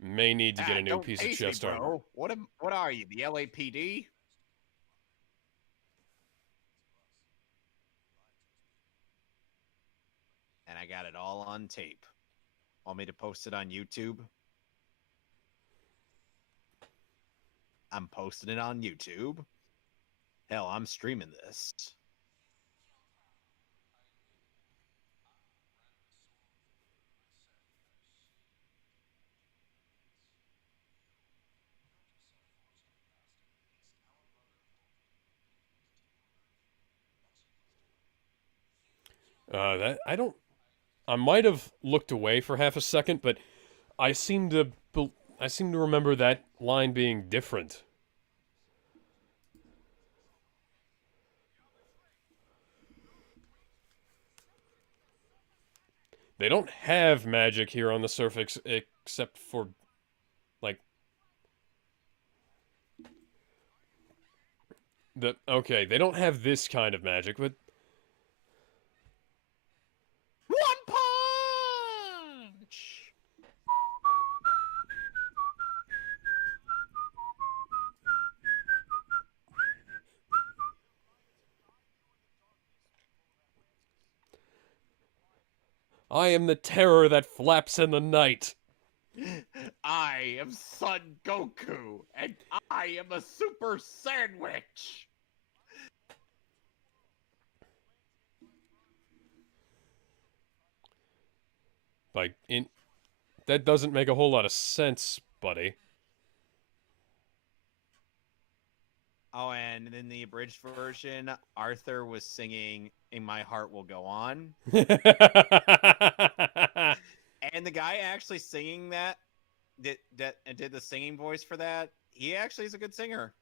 may need to get a new piece of chest armor. What are you, the LAPD? And I got it all on tape. Want me to post it on YouTube? I'm posting it on YouTube. Hell, I'm streaming this. I might have looked away for half a second, but I seem to remember that line being different. They don't have magic here on the surface except for, like, okay, they don't have this kind of magic, but One punch! I am the terror that flaps in the night. I am Son Goku, and I am a super sandwich! That doesn't make a whole lot of sense, buddy. Oh, and in the abridged version, Arthur was singing "In My Heart Will Go On," and the guy actually singing that did the singing voice for that. He actually is a good singer.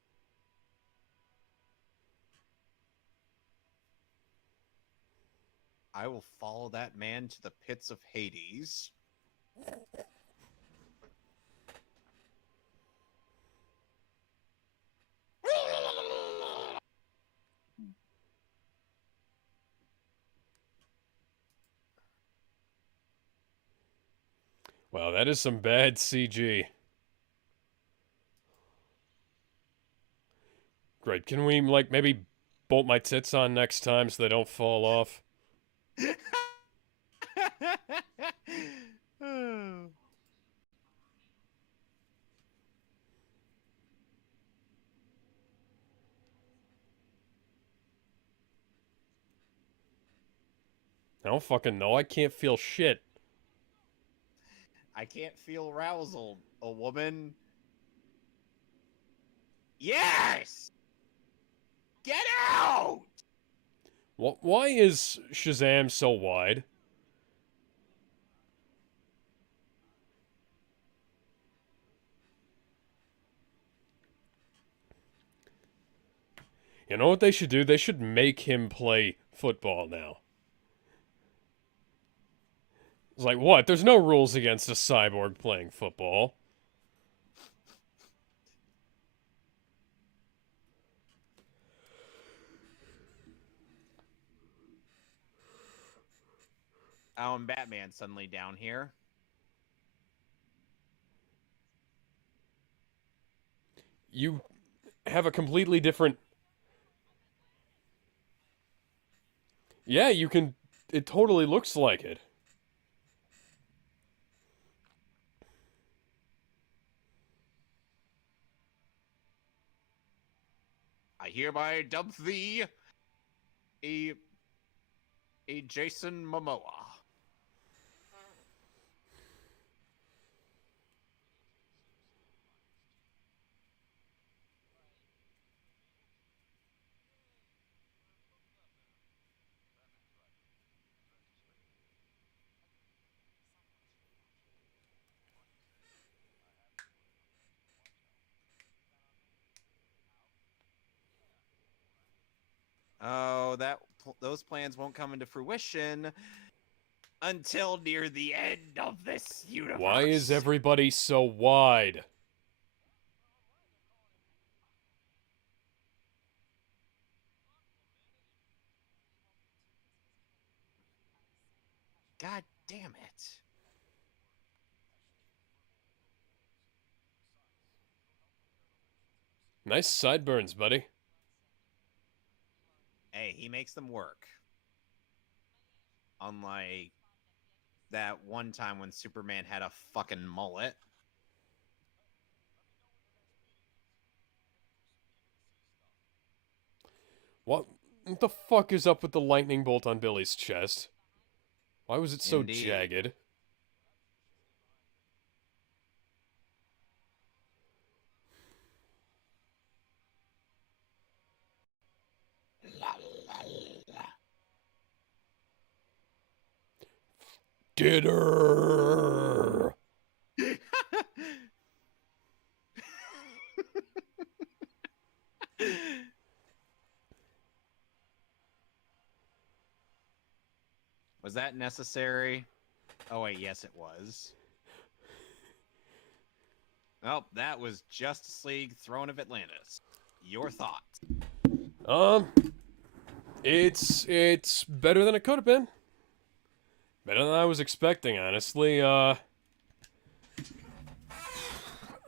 I will follow that man to the pits of Hades. Wow, that is some bad CG. Great. Can we, like, maybe bolt my tits on next time so they don't fall off? I don't fucking know. I can't feel shit. I can't feel arousal. A woman. Yes! Get out! Why is Shazam so wide? You know what they should do? They should make him play football now. It's like, what? There's no rules against a cyborg playing football. Oh, and Batman's suddenly down here. You have a completely different... Yeah, you can... It totally looks like it. I hereby dub thee a Jason Momoa. Oh, those plans won't come into fruition until near the end of this universe. Why is everybody so wide? God damn it. Nice sideburns, buddy. Hey, he makes them work. Unlike that one time when Superman had a fucking mullet. What the fuck is up with the lightning bolt on Billy's chest? Why was it so Indeed. jagged? Dinner! Was that necessary? Oh, wait, yes, it was. Oh, that was Justice League Throne of Atlantis. Your thoughts? It's better than it could have been. Better than I was expecting, honestly. I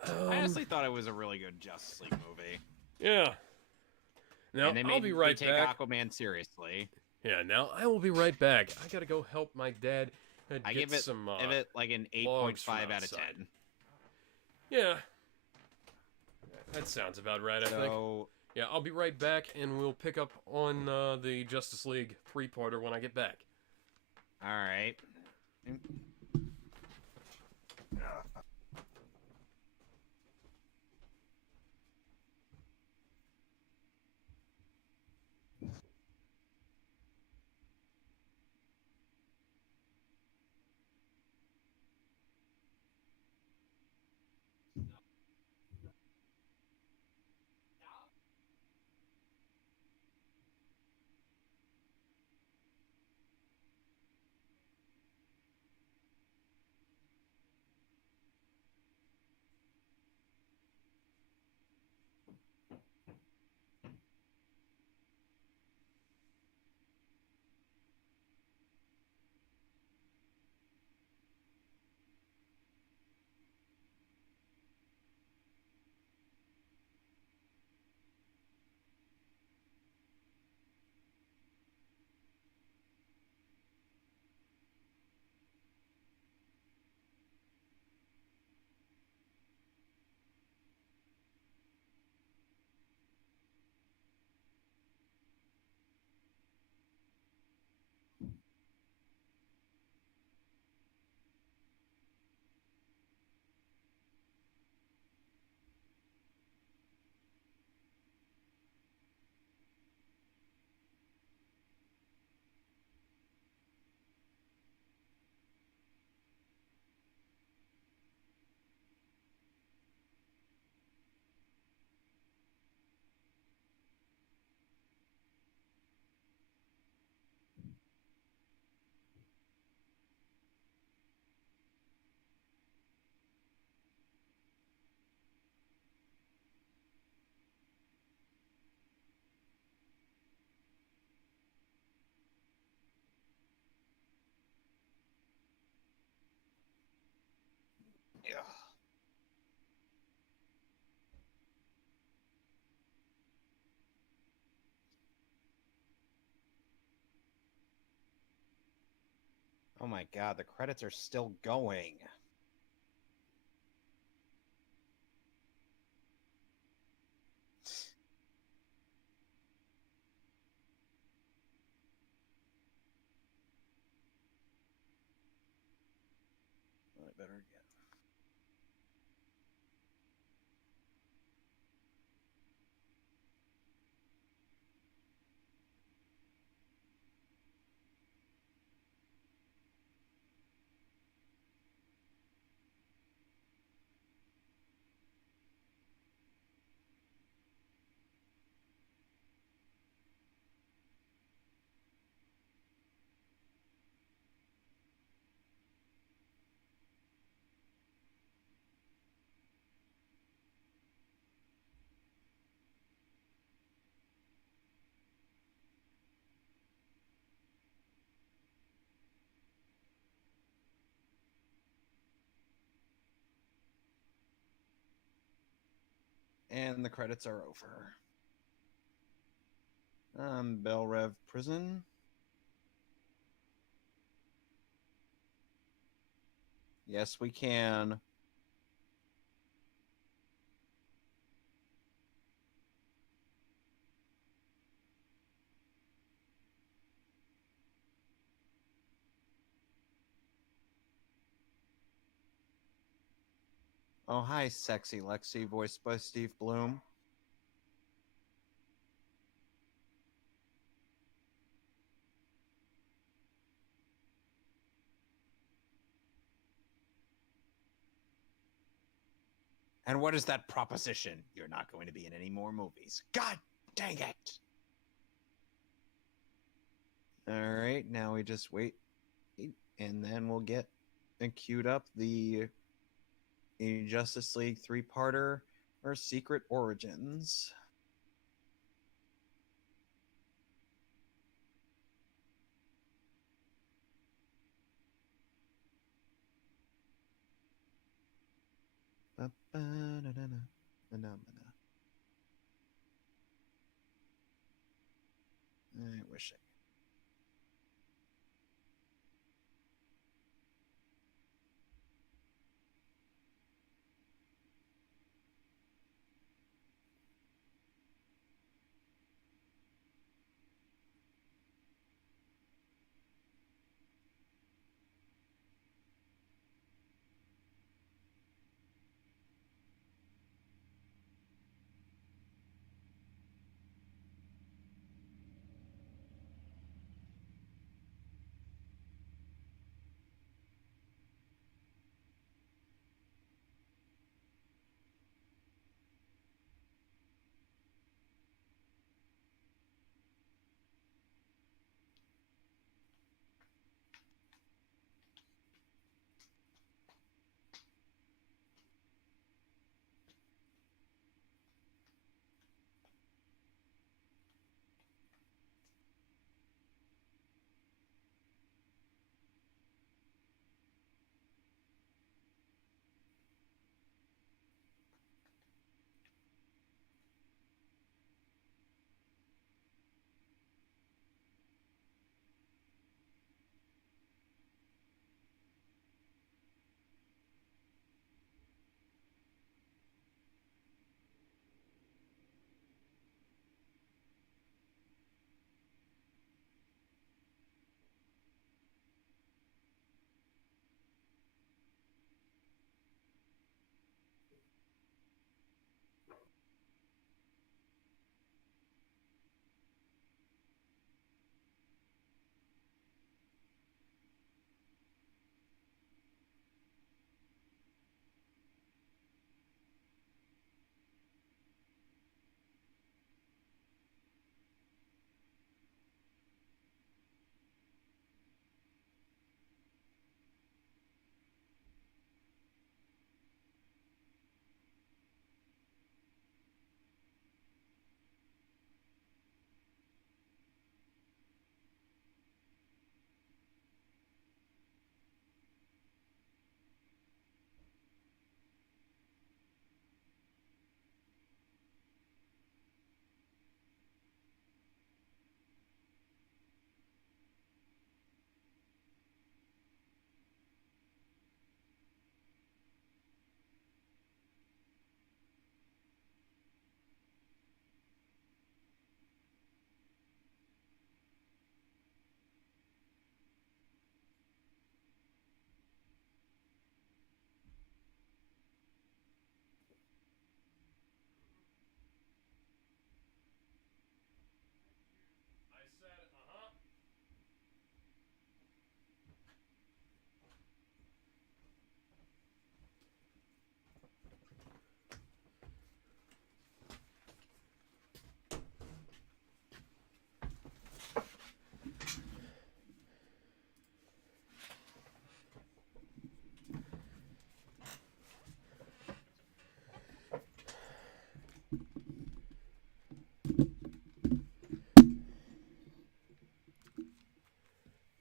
honestly thought it was a really good Justice League movie. Yeah. Now, And they I'll made be me right take back. Aquaman seriously. Yeah, now I will be right back. I gotta go help my dad I get give it, some, give it like an logs from 8.5 out of outside. 10. Yeah. That sounds about right, I think. So, Yeah, I'll be right back, and we'll pick up on the Justice League 3-parter when I get back. alright. Oh my god, the credits are still going. I better get. And the credits are over. Bell Rev Prison. Yes, we can. Oh, hi, sexy Lexi, voiced by Steve Bloom. And what is that proposition? You're not going to be in any more movies. God dang it! All right, now we just wait, and then we'll get queued up the Justice League three-parter or Secret Origins. I wish I.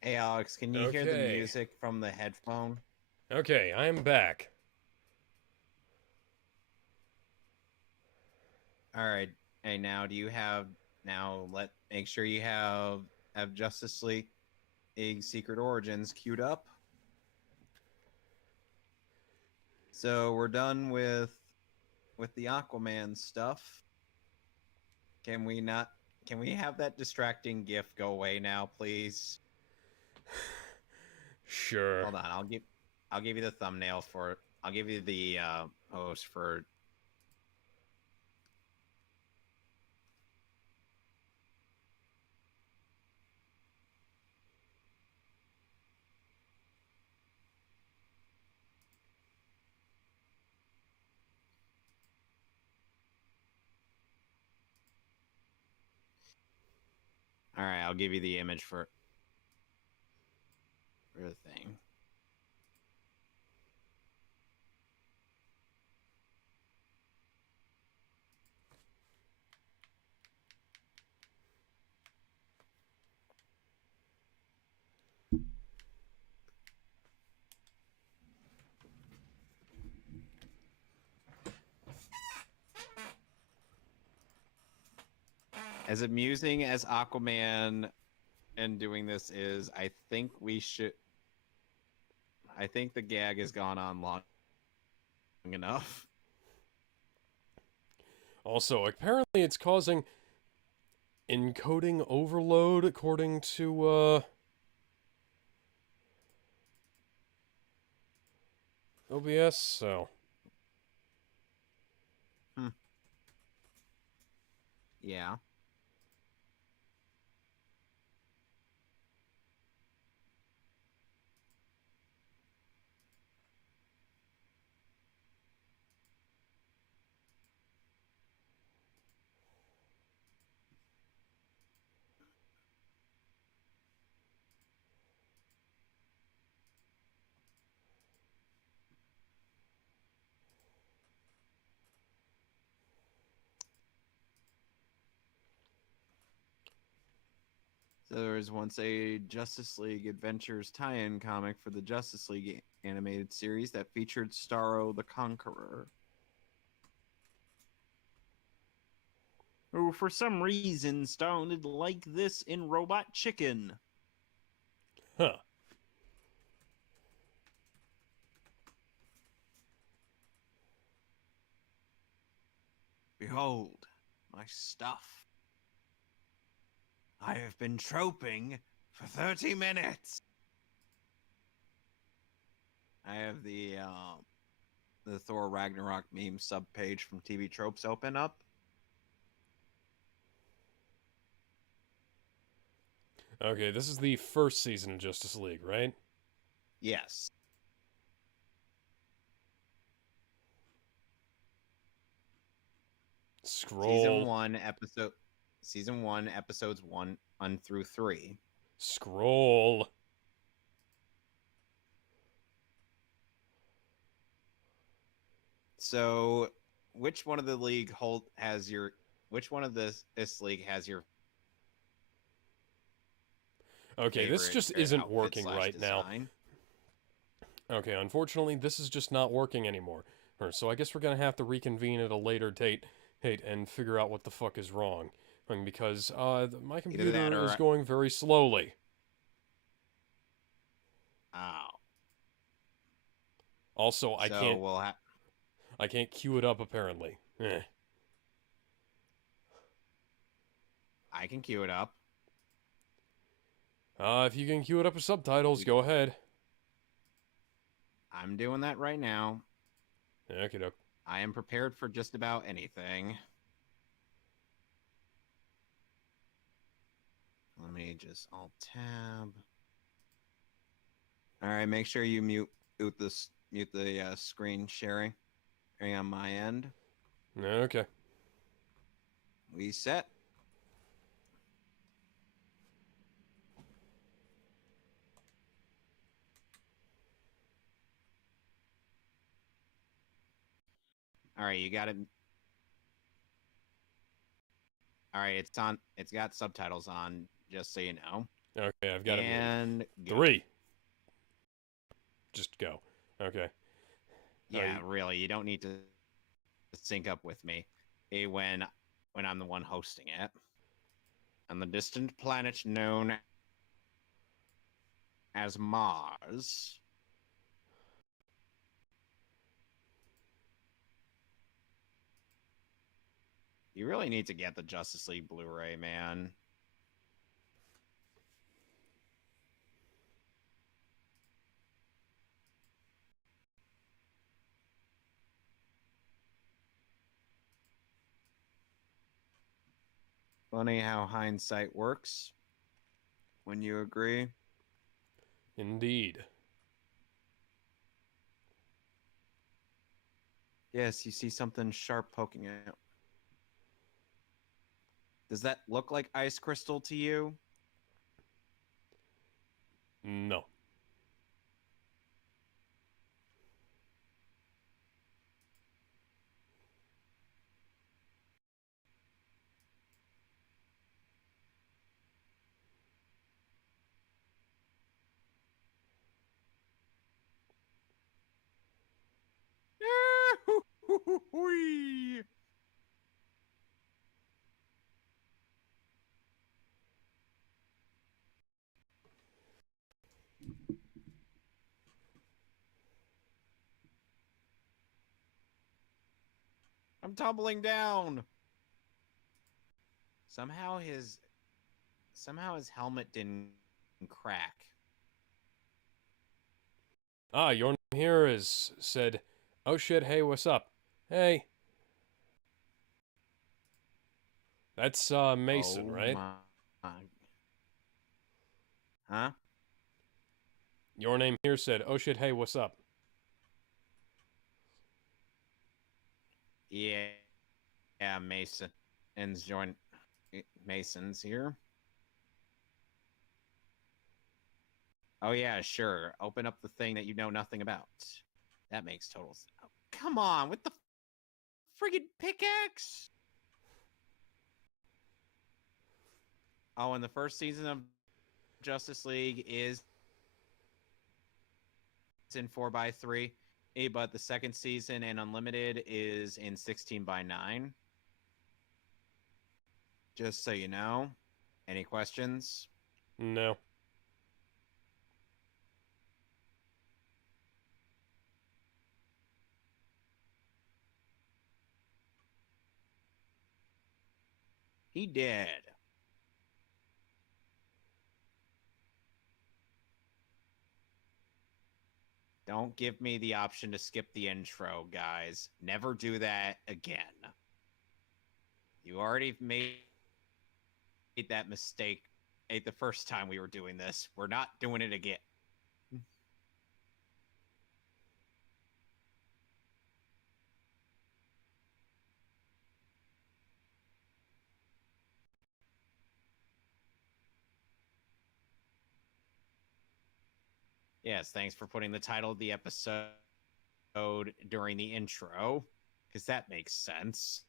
Hey Alex, can you hear the Okay. music from the headphone? Okay, I am back. All right. Hey, now do you have make sure you have Justice League Secret Origins queued up. So we're done with the Aquaman stuff. Can we not can we have that distracting gif go away now, please? Sure. Hold on, I'll give you the thumbnail for I'll give you the post for. All right, I'll give you the image for the thing. As amusing as Aquaman and doing this is, I think the gag has gone on long enough. Also, apparently it's causing encoding overload according to OBS, so Yeah. So there was once a Justice League Adventures tie-in comic for the Justice League animated series that featured Starro the Conqueror, who for some reason sounded like this in Robot Chicken. huh. Behold, my stuff. I have been troping for 30 minutes. I have the Thor Ragnarok meme subpage from TV Tropes open up. Okay, this is the first season of Justice League, right? Yes. Scroll. Season 1 episodes 1 through 3. Scroll. So, which one of the league which one of this league has your Okay, this just isn't working right now. design? Okay, unfortunately, this is just not working anymore. So I guess we're gonna have to reconvene at a later date and figure out what the fuck is wrong. Because my computer is going very slowly. Oh. Also, I So can't queue it up apparently. I can queue it up. If you can queue it up with subtitles, go ahead. I'm doing that right now. Okay, doke. I am prepared for just about anything. Let me just alt tab. All right, make sure you mute the screen sharing on my end. Okay. We set. All right, you got it. All right, it's on. It's got subtitles on, just so you know. Okay, I've got it. And go. 3. Just go. Okay. Yeah, really, you don't need to sync up with me when I'm the one hosting it. On the distant planet known as Mars. You really need to get the Justice League Blu-ray, man. Funny how hindsight works. When you agree. Indeed. Yes, you see something sharp poking out. Does that look like ice crystal to you? No. I'm tumbling down. Somehow his helmet didn't crack. Ah, your name here is said, "Oh shit, hey, what's up?" Hey. That's Mason, Oh right? my. Huh? Your name here said, "Oh shit, hey, what's up?" Yeah. Yeah, Mason. And join Mason's here. Oh yeah, sure. Open up the thing that you know nothing about. That makes total sense. Oh, come on, with the friggin' pickaxe. Oh, and the first season of Justice League is in 4x3, but the second season and Unlimited is in 16:9. Just so you know. Any questions? No. He did. Don't give me the option to skip the intro, guys. Never do that again. You already made that mistake the first time we were doing this. We're not doing it again. Yes, thanks for putting the title of the episode during the intro, because that makes sense.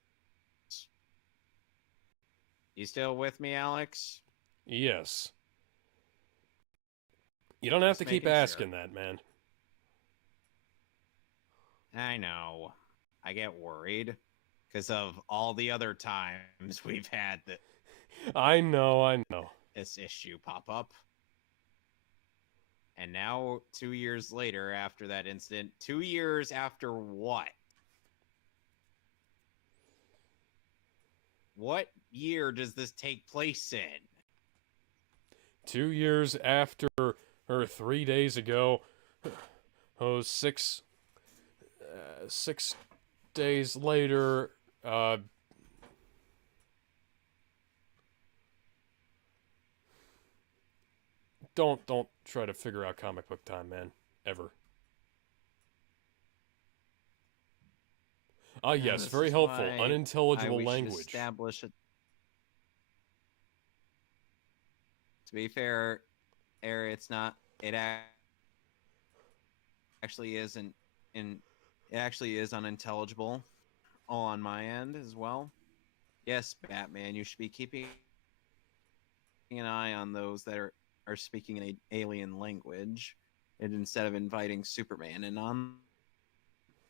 You still with me, Alex? Yes. You don't have Just to keep making asking sure. that, man. I know. I get worried because of all the other times we've had I know. this issue pop up. And now, 2 years later, after that incident, 2 years after what? What year does this take place in? 2 years after, or 3 days ago, oh, 6 days later, don't try to figure out comic book time, man. Ever. Ah, yes, This very is helpful. why Unintelligible we should language. establish it. To be fair, it's not. It actually isn't. It actually is unintelligible on my end as well. Yes, Batman, you should be keeping an eye on those that are speaking an alien language, and instead of inviting Superman in on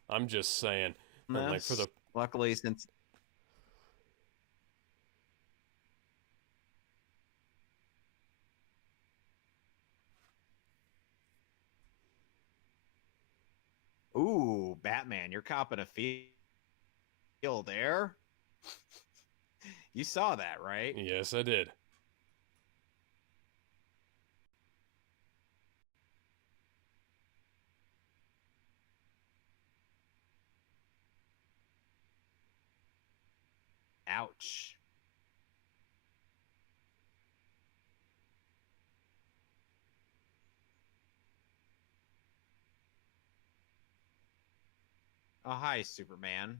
I'm just saying. And like for this, the luckily since ooh, Batman, you're copping a feel there. You saw that, right? Yes, I did. Ouch. Oh, hi, Superman.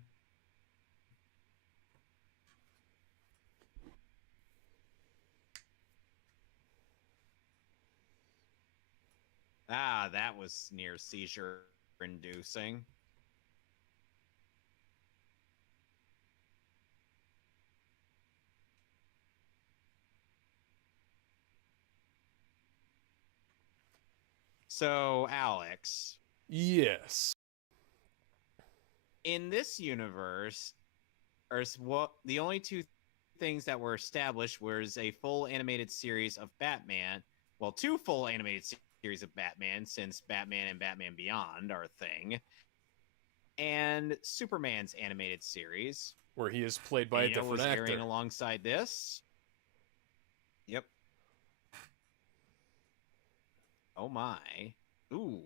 Ah, that was near seizure inducing. So, Alex, Yes. in this universe, what the only two things that were established was a full animated series of Batman. Well, two full animated series of Batman, since Batman and Batman Beyond are a thing, and Superman's animated series. Where he is played by And a you know different was airing actor. alongside this? Yep. Oh my. Ooh.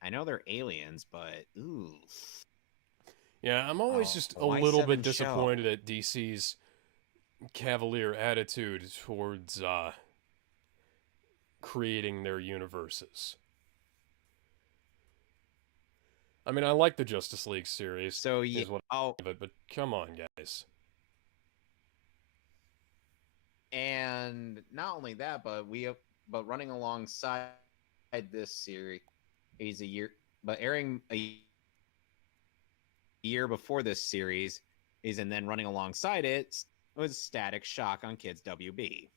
I know they're aliens, but ooh. Yeah, I'm always Oh, just a why little bit 7 show? disappointed at DC's cavalier attitude towards creating their universes. I mean, I like the Justice League series, So yeah. is what Oh, I give it, but come on, guys. and not only that, but running alongside this series a year, but airing a year before this series is, and then running alongside it was Static Shock on Kids WB.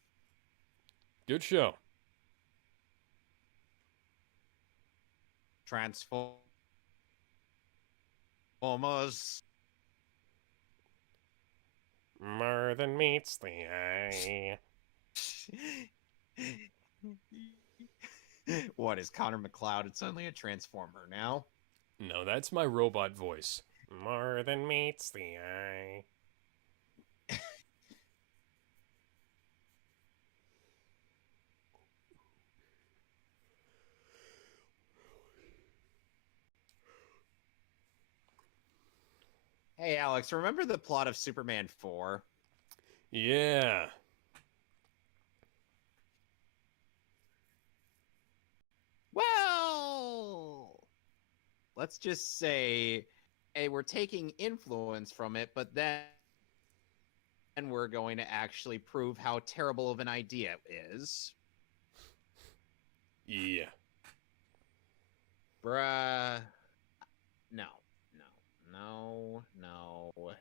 Good show. Transformers. More than meets the eye. What is Connor McLeod? It's suddenly a Transformer now. No, that's my robot voice. More than meets the eye. Hey, Alex, remember the plot of Superman 4? Yeah. Well, let's just say, hey, we're taking influence from it, but then we're going to actually prove how terrible of an idea it is. Yeah. Bruh. No, no, no, no.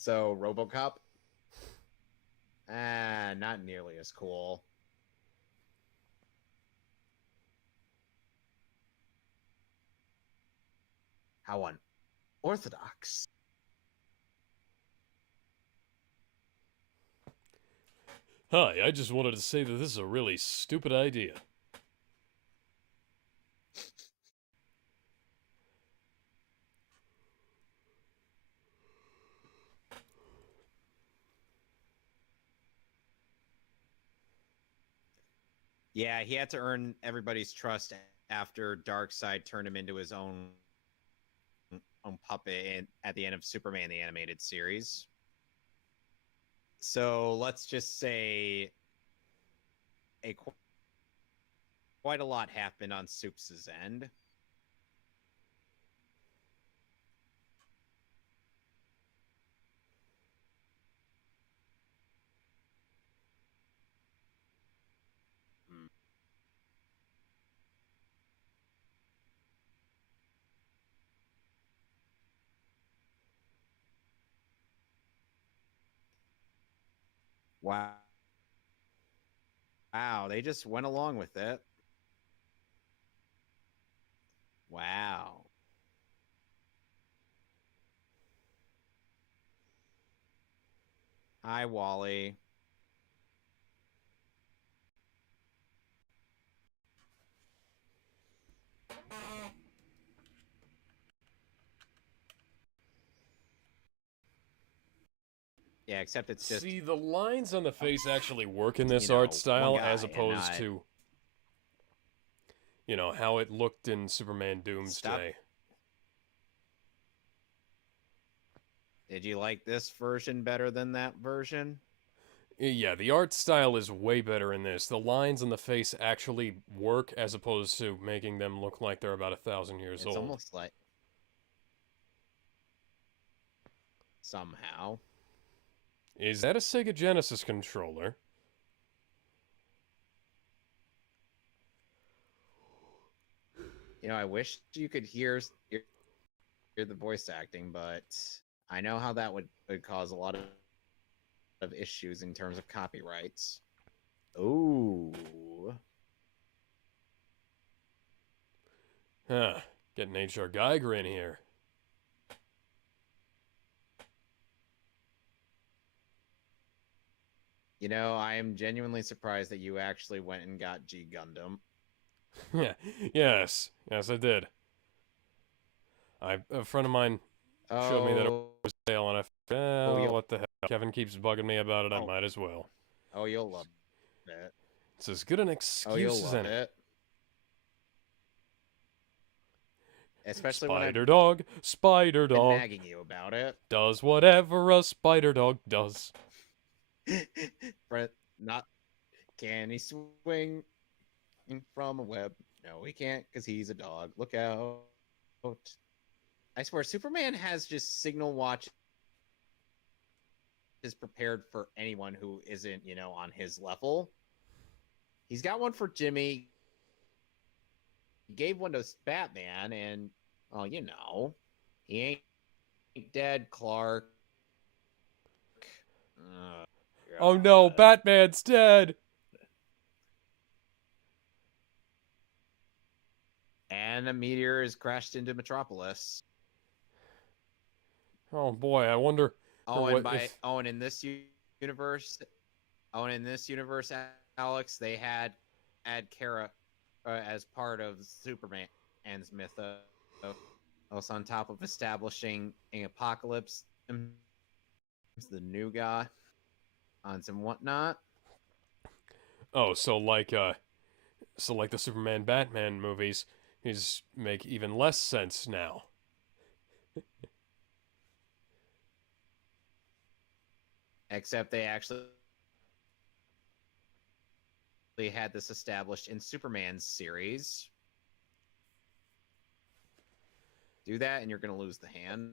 So, Robocop? Not nearly as cool. How unorthodox. Hi, I just wanted to say that this is a really stupid idea. Yeah, he had to earn everybody's trust after Darkseid turned him into his own puppet at the end of Superman the Animated Series. So let's just say a quite a lot happened on Soup's end. Wow. Wow, they just went along with it. Wow. Hi, Wally. Yeah, except it's just, See, the lines on the face actually work in this you art know, one style guy as and opposed not to, you know, how it looked in Superman stop. Doomsday. Did you like this version better than that version? Yeah, the art style is way better in this. The lines on the face actually work as opposed to making them look like they're about 1,000 years It's old. almost like somehow. Is that a Sega Genesis controller? You know, I wish you could hear the voice acting, but I know how that would cause a lot of issues in terms of copyrights. Ooh. Huh. Getting H.R. Geiger in here. You know, I am genuinely surprised that you actually went and got G Gundam. Yeah, yes, I did. A friend of mine showed me that it Oh, was sale, and what the hell? Kevin keeps bugging me about it. I might as well. oh, you'll love it. It's as good an Oh, excuse you'll as love any. it. Especially when I've Spider been dog, nagging you about it. does whatever a spider dog does. Brett, not can he swing from a web? No, he can't because he's a dog. Look out. I swear, Superman has just signal watch is prepared for anyone who isn't, you know, on his level. He's got one for Jimmy. He gave one to Batman, and, oh, you know, he ain't dead, Clark. Oh no, Batman's dead! And a meteor has crashed into Metropolis. Oh boy, I wonder what if... And in this universe, Alex, they had Kara as part of Superman's mythos. Also, on top of establishing an Apocalypse, the new guy, on some whatnot. Oh, so like the Superman Batman movies make even less sense now. Except they actually had this established in Superman's series. Do that, and you're going to lose the hand.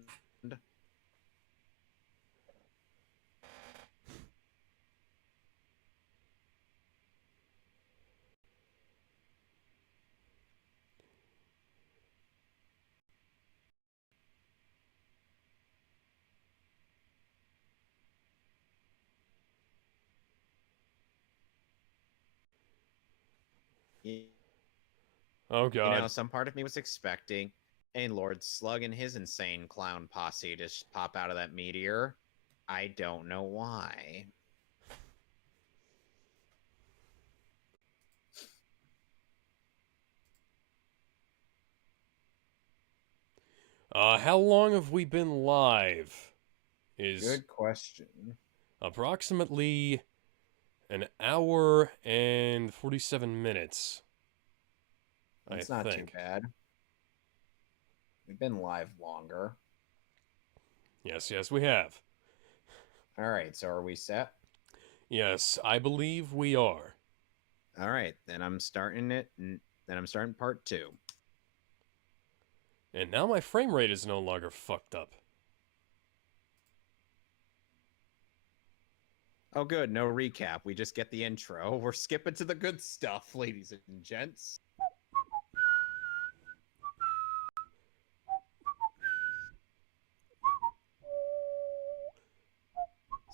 Oh god. You know, some part of me was expecting a Lord Slug and his insane clown posse to pop out of that meteor. I don't know why. How long have we been live? Good question. Approximately an hour and 47 minutes. That's I not think. too bad. We've been live longer. Yes, we have. All right, so are we set? Yes, I believe we are. All right, then I'm starting it. Then I'm starting part 2. And now my frame rate is no longer fucked up. Oh, good. No recap. We just get the intro. We're skipping to the good stuff, ladies and gents.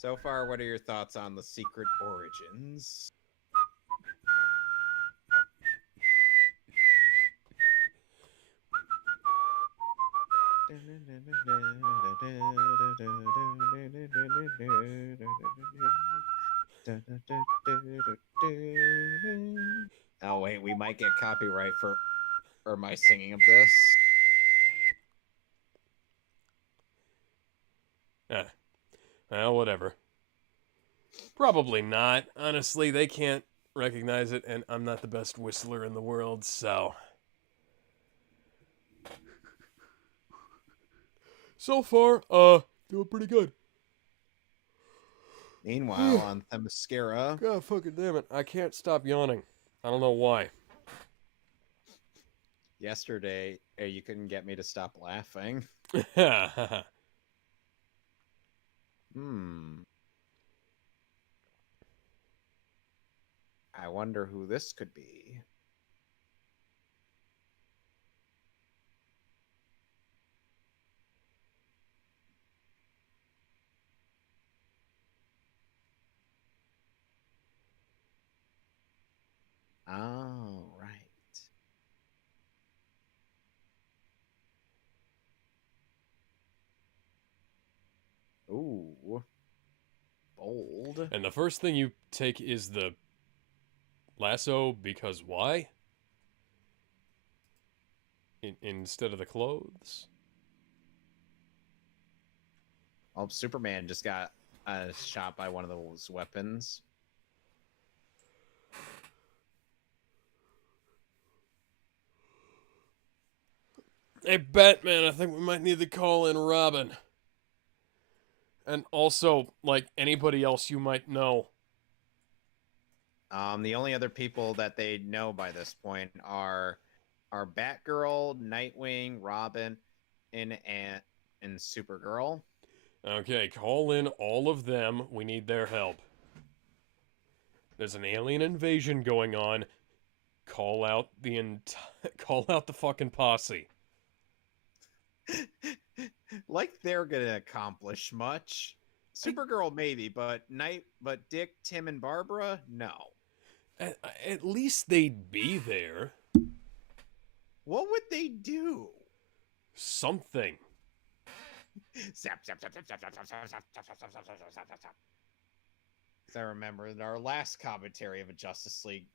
So far, what are your thoughts on the secret origins? Oh wait, we might get copyright for my singing of this. Well, whatever. Probably not. Honestly, they can't recognize it, and I'm not the best whistler in the world, so. So far, doing pretty good. Meanwhile, on Themyscira, God fucking damn it. I can't stop yawning. I don't know why. yesterday, you couldn't get me to stop laughing. I wonder who this could be. Oh, right. Ooh. Bold. And the first thing you take is the lasso, because why? Instead of the clothes? Oh, Superman just got shot by one of those weapons. Hey, Batman, I think we might need to call in Robin. And also, like, anybody else you might know. The only other people that they know by this point are Batgirl, Nightwing, Robin, and Supergirl. Okay, call in all of them. We need their help. There's an alien invasion going on. Call out call out the fucking posse. Like they're gonna accomplish much. Supergirl maybe, but Dick, Tim, and Barbara, no. At least they'd be there. What would they do? Something. Zap, zap, zap, zap, zap, zap, zap, zap, zap, zap, zap, zap, zap, zap, zap, zap. Because I remember in our last commentary of a Justice League,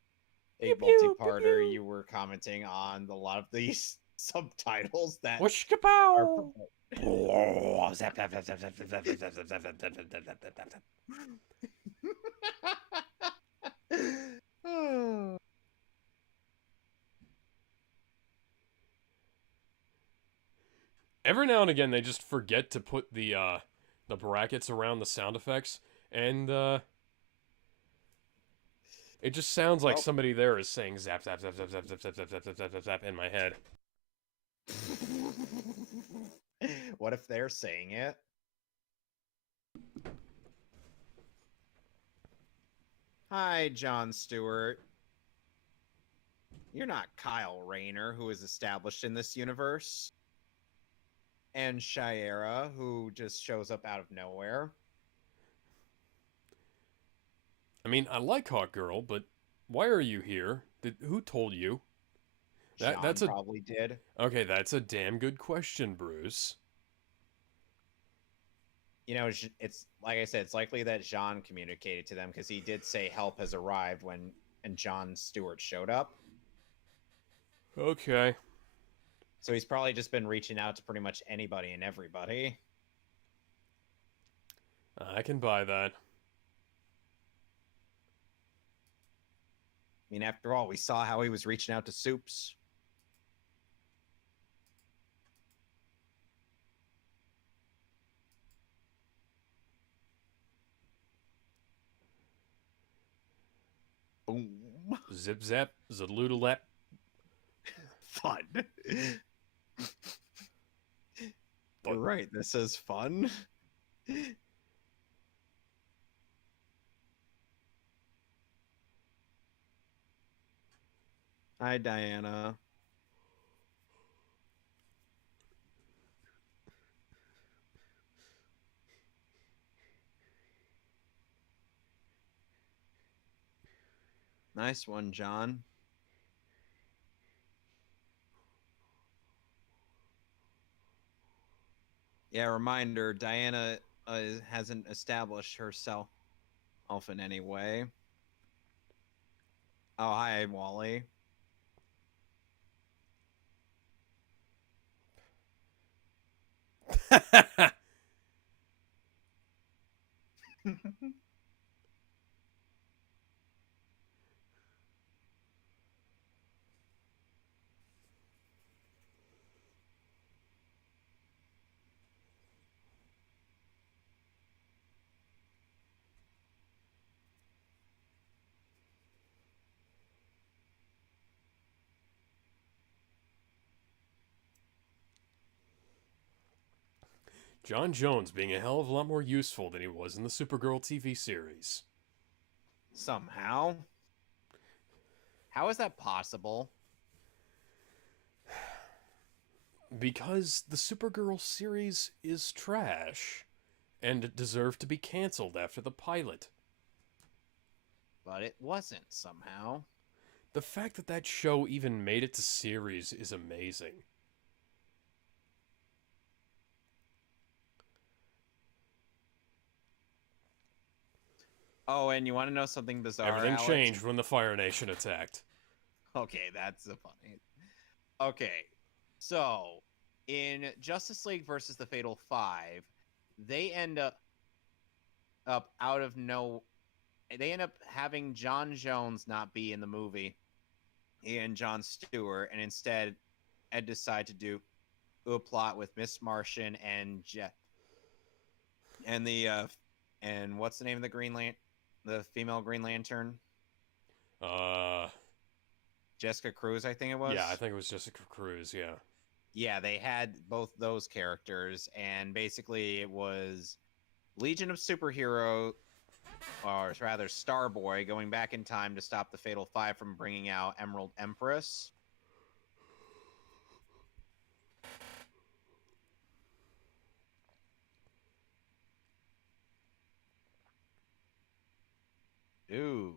a multi-parter, you were commenting on a lot of these subtitles that Whoosh are kapow! zap, zap, zap, zap, zap, zap, zap, zap, zap, zap, zap, zap, zap, zap, zap, zap, zap. Every now and again, they just forget to put the brackets around the sound effects, and it just sounds like somebody there is saying zap zap zap zap zap zap zap zap zap zap zap zap zap in my head. What if they're saying it? Hi, Jon Stewart. You're not Kyle Rayner, who is established in this universe. And Shayera, who just shows up out of nowhere. I mean, I like Hawkgirl, but why are you here? Who told you? That's probably did. Okay, that's a damn good question, Bruce. You know, it's like I said, it's likely that Jean communicated to them because he did say help has arrived when Jon Stewart showed up. Okay. So he's probably just been reaching out to pretty much anybody and everybody. I can buy that. I mean, after all, we saw how he was reaching out to Soups. Boom. Zip zap, zaloodalap. Fun. You're right, this is fun. Hi, Diana. Nice one, John. Yeah, reminder, Diana hasn't established herself in any way. Oh, hi, Wally. John Jones being a hell of a lot more useful than he was in the Supergirl TV series. Somehow. How is that possible? Because the Supergirl series is trash, and it deserved to be cancelled after the pilot. But it wasn't somehow. The fact that that show even made it to series is amazing. Oh, and you want to know something bizarre, Everything Alex? changed when the Fire Nation attacked. Okay, that's so funny. Okay, so in Justice League versus the Fatal Five, they end up out of no. They end up having John Jones not be in the movie, and John Stewart, and instead, Ed decide to do a plot with Miss Martian and and the and what's the name of the female Green Lantern? Jessica Cruz, I think it was. Yeah, I think it was Jessica Cruz, yeah. Yeah, they had both those characters, and basically it was Legion of Superhero, or rather Starboy, going back in time to stop the Fatal Five from bringing out Emerald Empress. Ooh.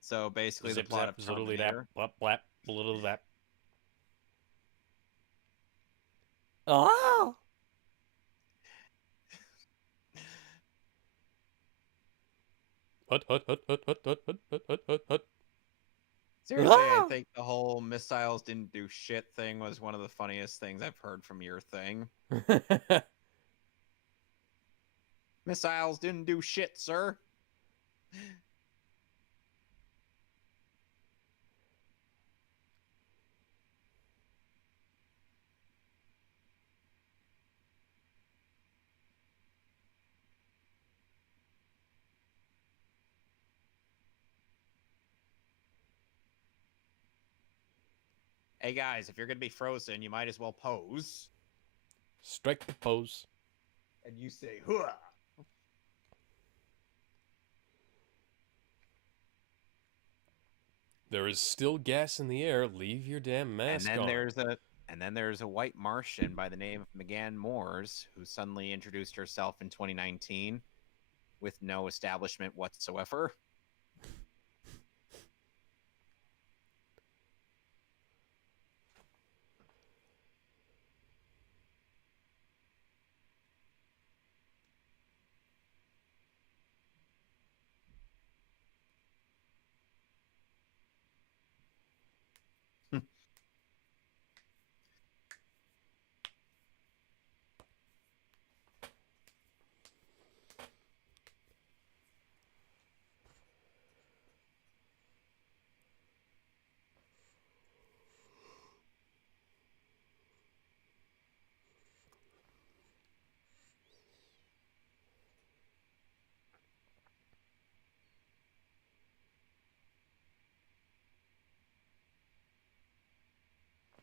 So basically, the plot of Terminator. Blap, blap, little that. Oh! Hut, hut, hut, hut, hut, hut, hut, hut, hut, hut, hut. Seriously, I Ah! think the whole missiles didn't do shit thing was one of the funniest things I've heard from your thing. Missiles didn't do shit, sir. Hey guys, if you're gonna be frozen, you might as well pose. Strike the pose. And you say, "Hooah!" There is still gas in the air. Leave your damn mask on. And then there's a white Martian by the name of Megan Moores, who suddenly introduced herself in 2019 with no establishment whatsoever.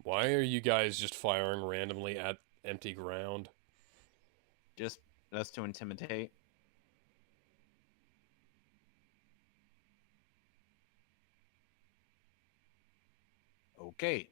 Why are you guys just firing randomly at empty ground? Just to intimidate. Okay.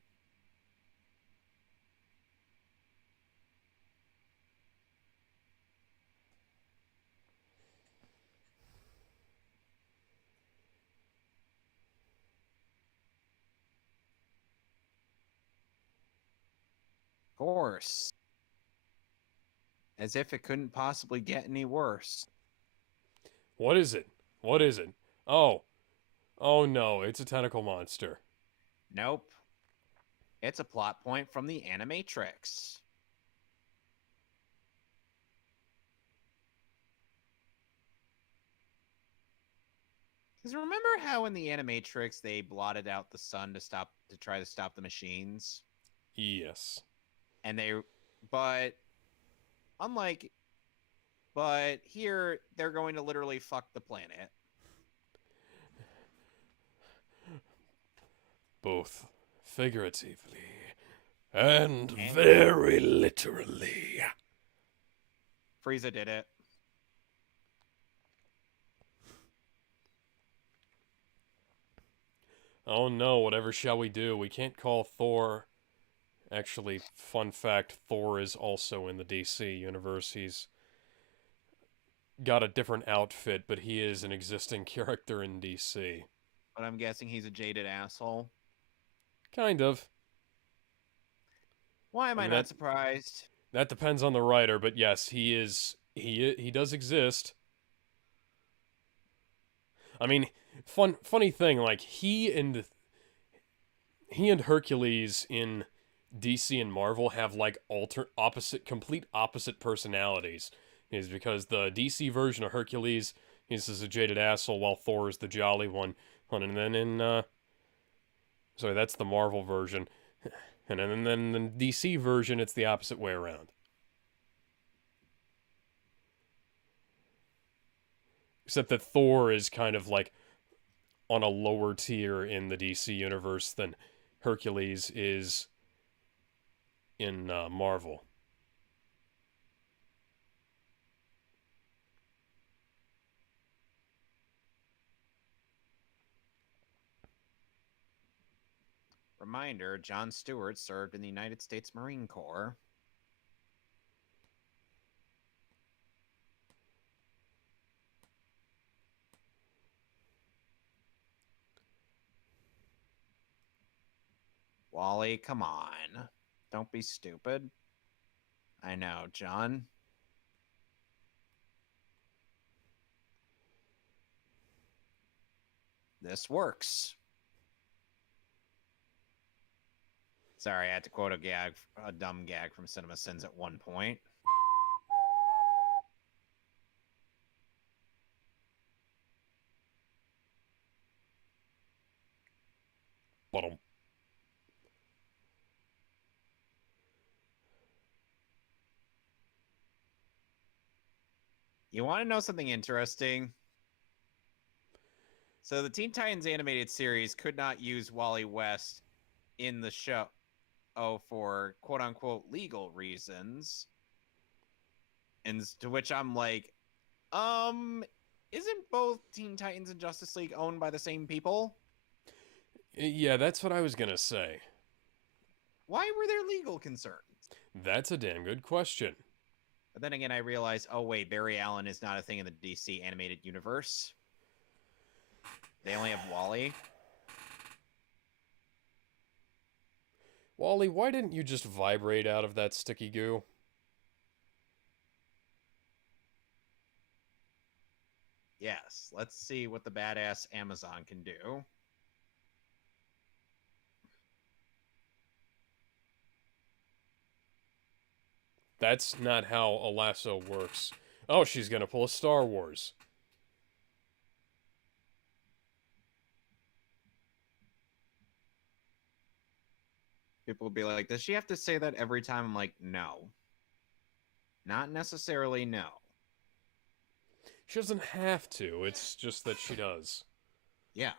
Of course. As if it couldn't possibly get any worse. What is it? What is it? Oh. Oh no, it's a tentacle monster. Nope. It's a plot point from the Animatrix. Because remember how in the Animatrix they blotted out the sun to try to stop the machines? Yes. And but unlike, but here they're going to literally fuck the planet. Both figuratively and very literally. Frieza did it. Oh no, whatever shall we do? We can't call Thor. Actually, fun fact, Thor is also in the DC universe. He's got a different outfit, but he is an existing character in DC. But I'm guessing he's a jaded asshole. Kind of. Why am I not surprised? That depends on the writer, but yes, he is. He does exist. I mean, funny thing, like he and Hercules in DC and Marvel have like complete opposite personalities. Is because the DC version of Hercules is a jaded asshole, while Thor is the jolly one. And then sorry, that's the Marvel version. And then the DC version, it's the opposite way around. Except that Thor is kind of like on a lower tier in the DC universe than Hercules is in Marvel. Reminder, John Stewart served in the United States Marine Corps. Wally, come on. Don't be stupid. I know, John. This works. Sorry, I had to quote a dumb gag from Cinema Sins at one point. Bottom. You want to know something interesting? So the Teen Titans animated series could not use Wally West in the show for quote-unquote legal reasons. And to which I'm like, isn't both Teen Titans and Justice League owned by the same people? Yeah, that's what I was gonna say. Why were there legal concerns? That's a damn good question. But then again, I realized, oh wait, Barry Allen is not a thing in the DC animated universe. They only have Wally. Wally, why didn't you just vibrate out of that sticky goo? Yes, let's see what the badass Amazon can do. That's not how a lasso works. Oh, she's gonna pull a Star Wars. People will be like, does she have to say that every time? I'm like, no. Not necessarily no. She doesn't have to, it's just that she does. Yeah.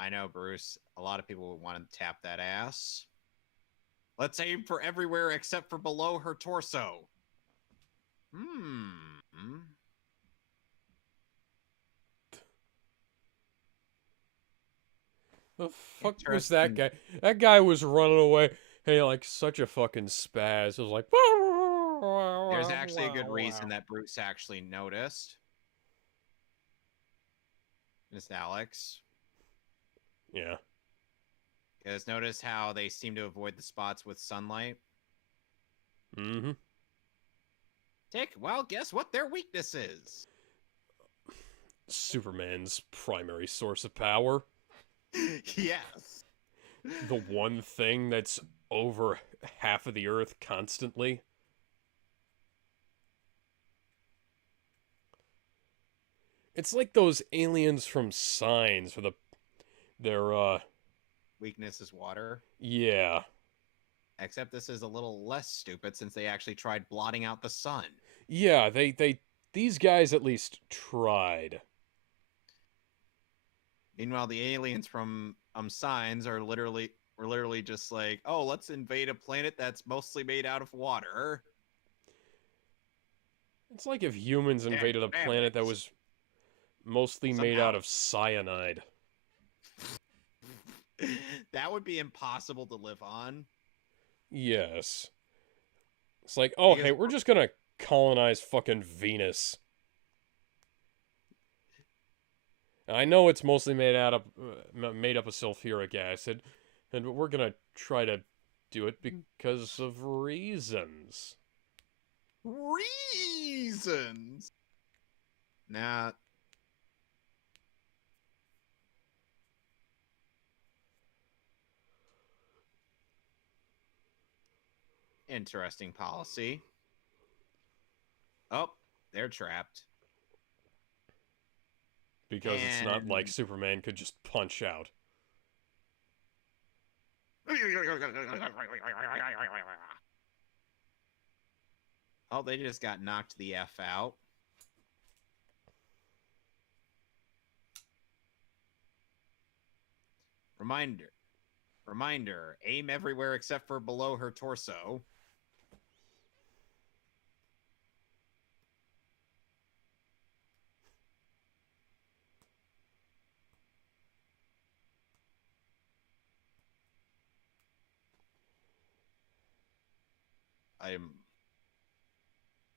I know, Bruce. A lot of people would want to tap that ass. Let's aim for everywhere except for below her torso. The fuck was that Interesting. guy? That guy was running away. Hey, like such a fucking spaz. It was like. There's actually a good reason that Bruce actually noticed. Miss Alex. Yeah. You guys notice how they seem to avoid the spots with sunlight? Mm-hmm. Well, guess what their weakness is? Superman's primary source of power. Yes. The one thing that's over half of the Earth constantly. It's like those aliens from Signs, where they're Weakness is water. yeah. Except this is a little less stupid since they actually tried blotting out the sun. Yeah, these guys at least tried. Meanwhile, the aliens from Signs were literally just like, oh, let's invade a planet that's mostly made out of water. It's like if humans invaded a planet that was mostly made out of cyanide. That would be impossible to live on. Yes. It's like, oh, Because hey, we're just gonna colonize fucking Venus. I know it's mostly made up of sulfuric acid, and we're gonna try to do it because of reasons. reasons. Nah. Interesting policy. Oh, they're trapped. Because it's not like And Superman could just punch out. oh, they just got knocked the F out. Reminder, aim everywhere except for below her torso.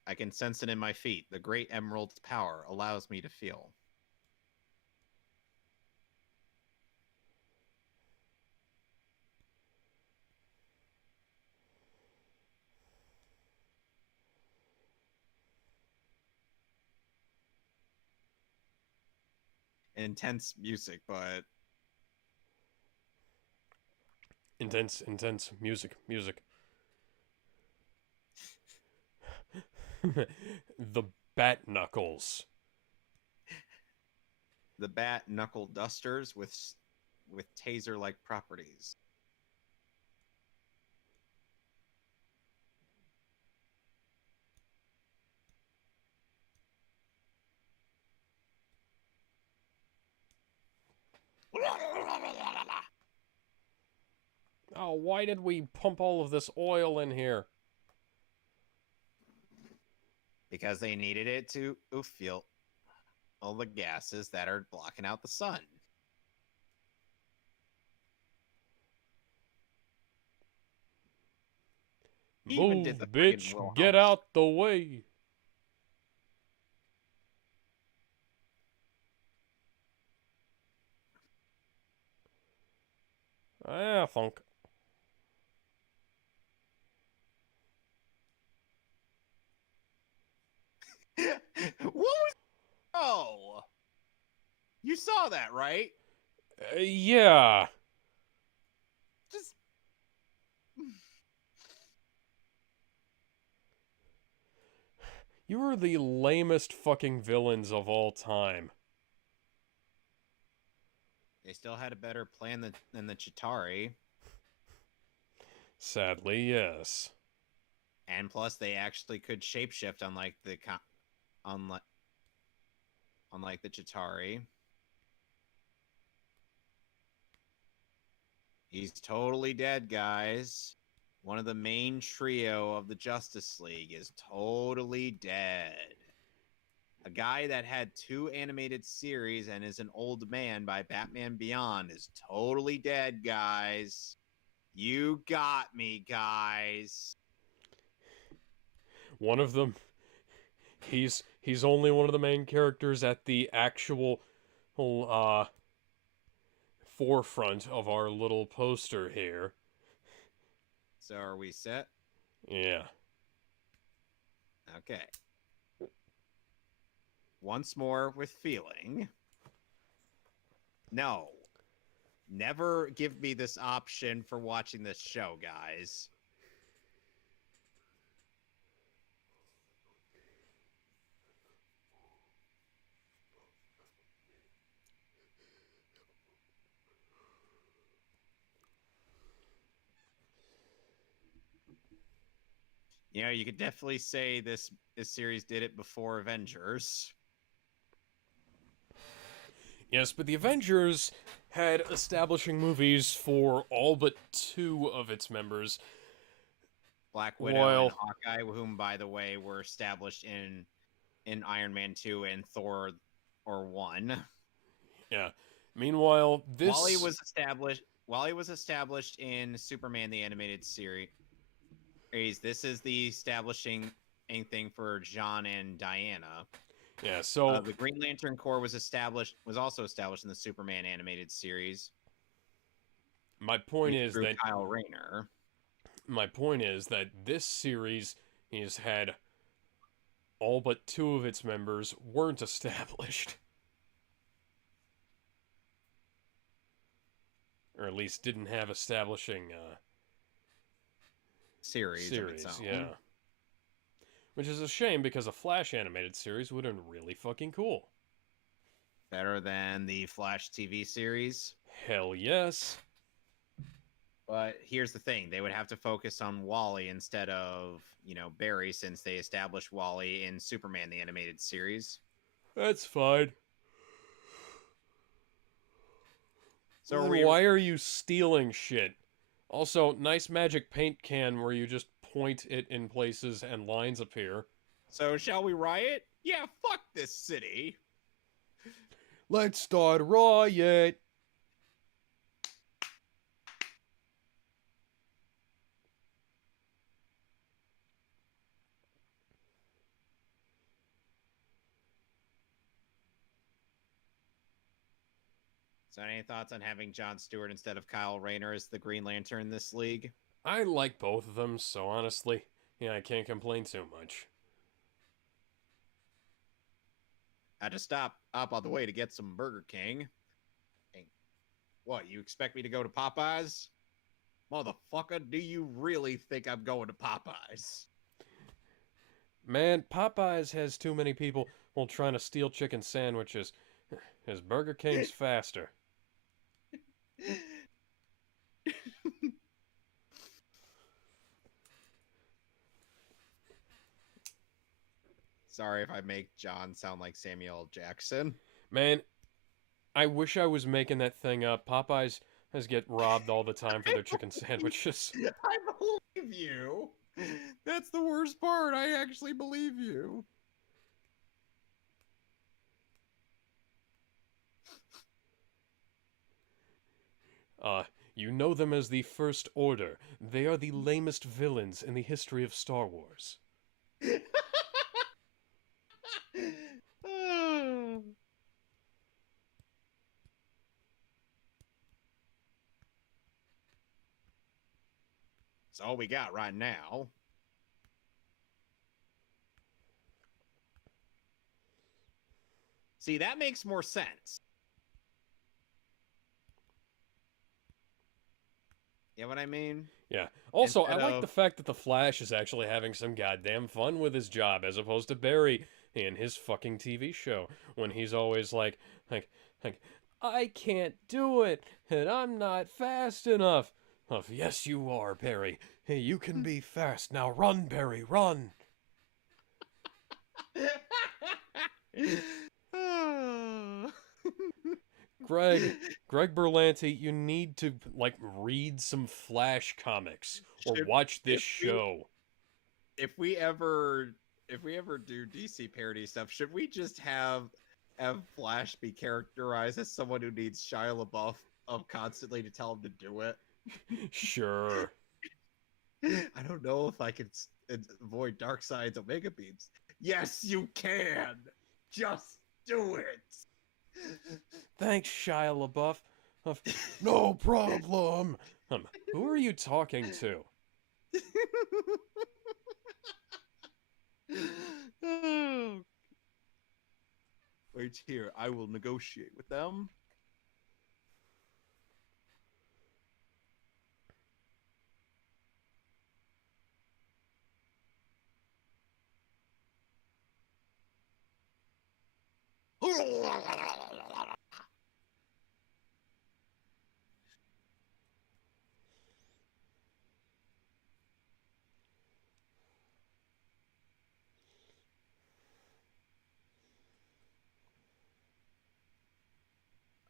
I can sense it in my feet. The great emerald's power allows me to feel. Intense music, but Intense music. The bat knuckles. the bat knuckle dusters with taser-like properties. Oh, why did we pump all of this oil in here? Because they needed it to fuel all the gases that are blocking out the sun. Even did Move, the friggin' bitch, get Wilhelm. out the way. Ah, funk. what was? Oh, you saw that, right? Yeah. Just You are the lamest fucking villains of all time. they still had a better plan than the Chitauri, Sadly, yes. and plus they actually could shapeshift, unlike the Chitauri. He's totally dead, guys. One of the main trio of the Justice League is totally dead. A guy that had 2 animated series and is an old man by Batman Beyond is totally dead, guys. You got me, guys. One of them, he's only one of the main characters at the actual forefront of our little poster here. So are we set? Yeah. Okay. Once more with feeling. No. Never give me this option for watching this show, guys. You know, you could definitely say this series did it before Avengers. Yes, but the Avengers had establishing movies for all but 2 of its members. Black Widow While- and Hawkeye, whom, by the way, were established in Iron Man 2 and Thor or 1. Yeah. Meanwhile, this Wally was established in Superman the Animated Series. This is the establishing thing for John and Diana. Yeah, so The Green Lantern Corps was also established in the Superman animated series. my point is through that Kyle Rayner. my point is that this series has had all but 2 of its members weren't established. Or at least didn't have establishing series of its own. yeah. Which is a shame because a Flash animated series would have been really fucking cool. Better than the Flash TV series. Hell yes. But here's the thing. They would have to focus on Wally instead of, Barry, since they established Wally in Superman the Animated Series. That's fine. So why are you stealing shit? Also, nice magic paint can where you just point it in places and lines appear. So shall we riot? Yeah, fuck this city. Let's start a riot. So any thoughts on having Jon Stewart instead of Kyle Rayner as the Green Lantern in this league? I like both of them, so honestly, yeah, I can't complain too much. I had to stop up on the way to get some Burger King. What, you expect me to go to Popeyes? Motherfucker, do you really think I'm going to Popeyes? Man, Popeyes has too many people trying to steal chicken sandwiches. His Burger King's faster. Sorry if I make John sound like Samuel L. Jackson. Man, I wish I was making that thing up. Popeyes has get robbed all the time for their chicken sandwiches. I believe you. That's the worst part. I actually believe you. You know them as the First Order. They are the lamest villains in the history of Star Wars. That's all we got right now. See, that makes more sense. You know what I mean? Yeah. Also, I Instead like of- the fact that the Flash is actually having some goddamn fun with his job, as opposed to Barry in his fucking TV show, when he's always like, I can't do it, and I'm not fast enough. Yes, you are, Barry. Hey, you can be fast. Now run, Barry, run. Greg Berlanti, you need to read some Flash comics or watch this show. If we ever if we ever do DC parody stuff, should we just have Flash be characterized as someone who needs Shia LaBeouf constantly to tell him to do it? Sure. I don't know if I can avoid Darkseid's Omega beams. Yes, you can. Just do it. Thanks, Shia LaBeouf. No problem. Who are you talking to? Wait here. I will negotiate with them.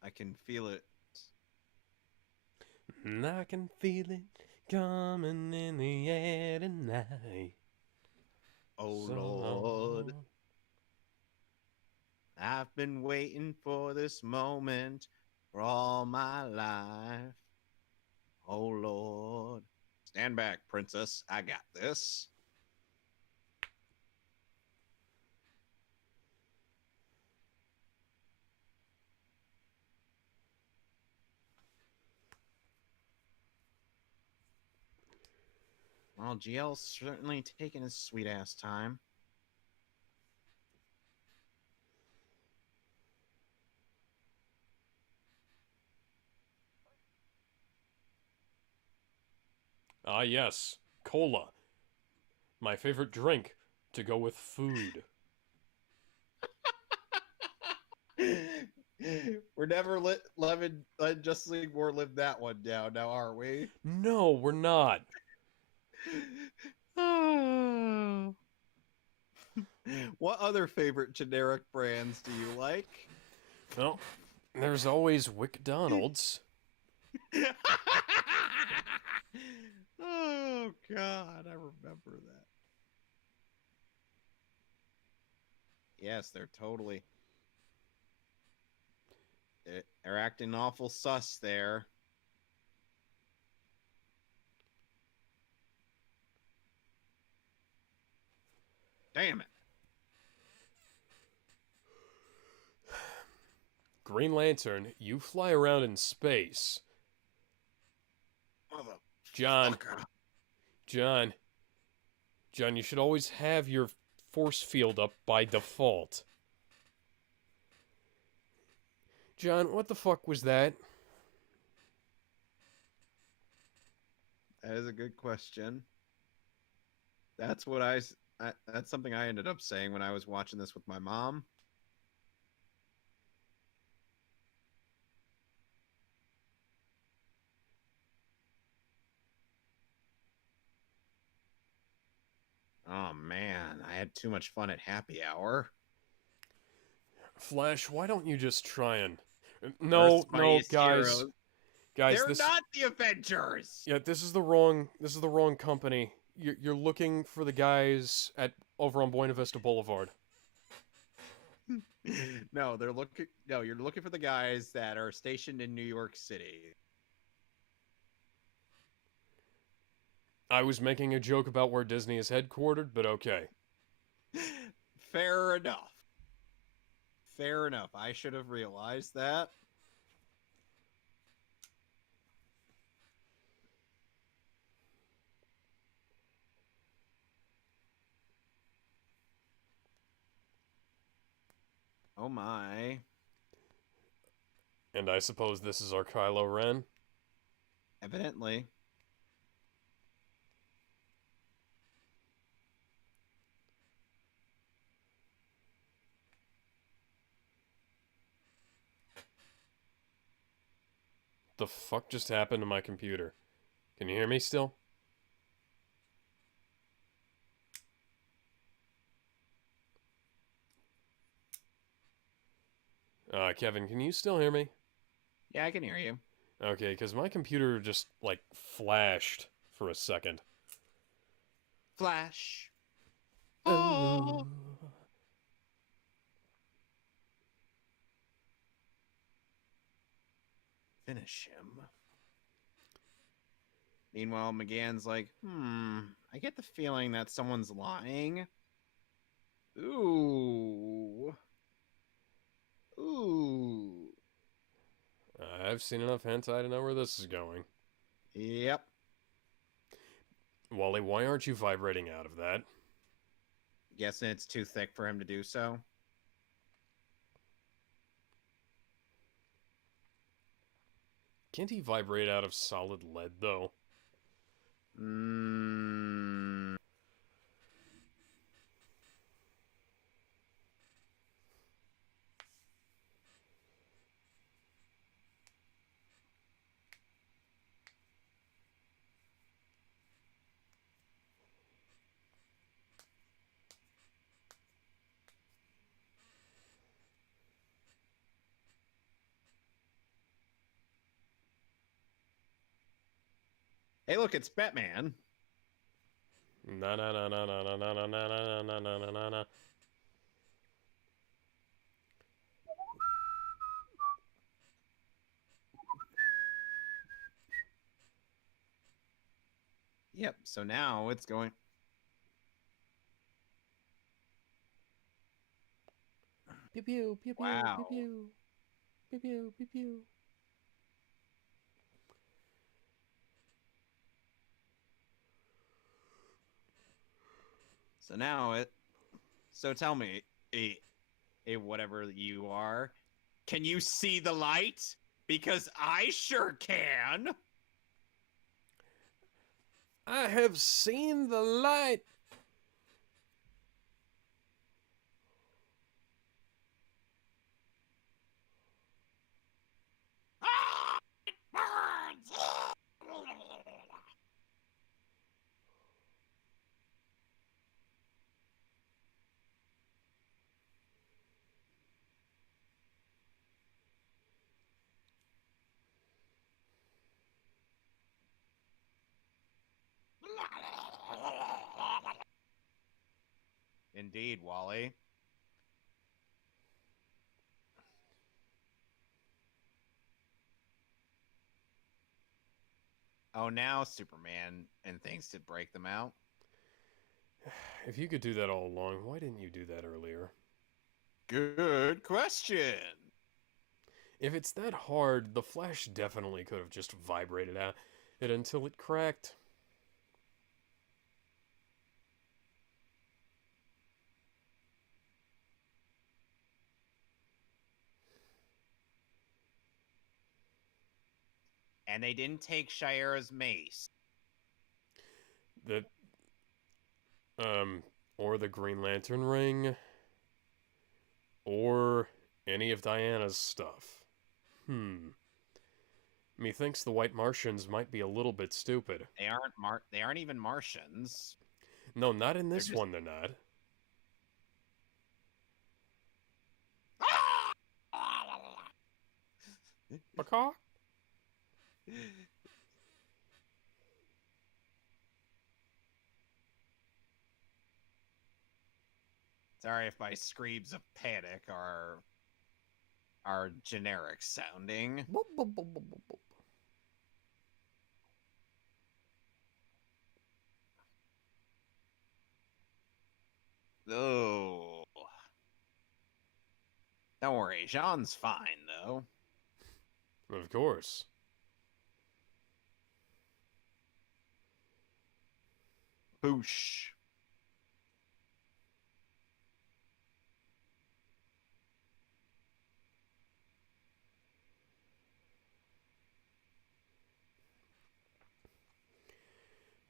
I can feel it. And I can feel it coming in the air tonight. Oh, So Lord. long. I've been waiting for this moment for all my life. Oh, Lord. Stand back, princess. I got this. Well, GL's certainly taking his sweet-ass time. Ah, yes. Cola. My favorite drink to go with food. We're never letting Justice League War live that one down, now are we? No, we're not. What other favorite generic brands do you like? Well, there's always McDonald's. Oh, God, I remember that. Yes, they're totally... They're acting awful sus there. Damn it. Green Lantern, you fly around in space. John, John, you should always have your force field up by default. John, what the fuck was that? That is a good question. That's what that's something I ended up saying when I was watching this with my mom. Oh man, I had too much fun at happy hour. Flash, why don't you just try and... No, Earth's no, mightiest guys. heroes. Guys, They're this... not the Avengers! Yeah, this is the wrong company. You're looking for the guys over on Buena Vista Boulevard. No, you're looking for the guys that are stationed in New York City. I was making a joke about where Disney is headquartered, but okay. Fair enough. Fair enough. I should have realized that. Oh my. And I suppose this is our Kylo Ren? Evidently. The fuck just happened to my computer? Can you hear me still? Kevin, can you still hear me? Yeah, I can hear you. Okay, because my computer just, like, flashed for a second. Flash. Oh. finish him. Meanwhile, McGann's like, I get the feeling that someone's lying. Ooh. I've seen enough hentai to know where this is going. Yep. Wally, why aren't you vibrating out of that? Guessing it's too thick for him to do so. Can't he vibrate out of solid lead, though? Hey, look, it's Batman. Na na na na na na na na na na na na na na. Yep, so now it's going... Pew pew pew pew Wow. pew pew pew pew pew pew. So now it... So tell me, whatever you are, can you see the light? Because I sure can! I have seen the light. It burns! Indeed, Wally. Oh, now Superman and things to break them out. If you could do that all along, why didn't you do that earlier? Good question. If it's that hard, the Flash definitely could have just vibrated out it until it cracked. And they didn't take Shira's mace. The or the Green Lantern ring, or any of Diana's stuff. Methinks the White Martians might be a little bit stupid. They aren't even Martians. No, not in this just... one, they're not. Macaw? Sorry if my screams of panic are generic sounding. Boop, boop, boop, boop, boop, boop. Oh. Don't worry, Jean's fine, though. Of course. Boosh.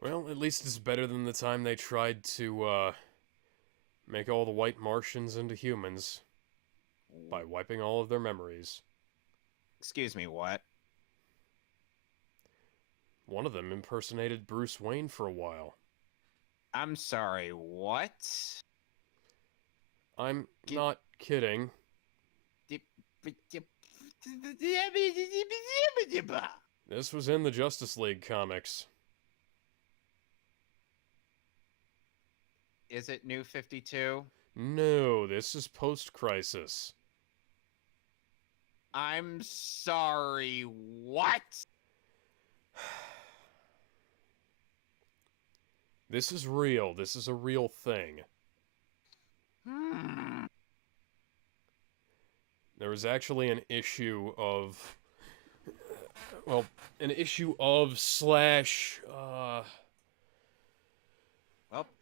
Well, at least it's better than the time they tried to, make all the White Martians into humans by wiping all of their memories. Excuse me, what? One of them impersonated Bruce Wayne for a while. I'm sorry, what? I'm not kidding. This was in the Justice League comics. Is it New 52? No, this is post-Crisis. I'm sorry, what? This is real. This is a real thing. There was actually an issue of... Well, an issue of slash... Well,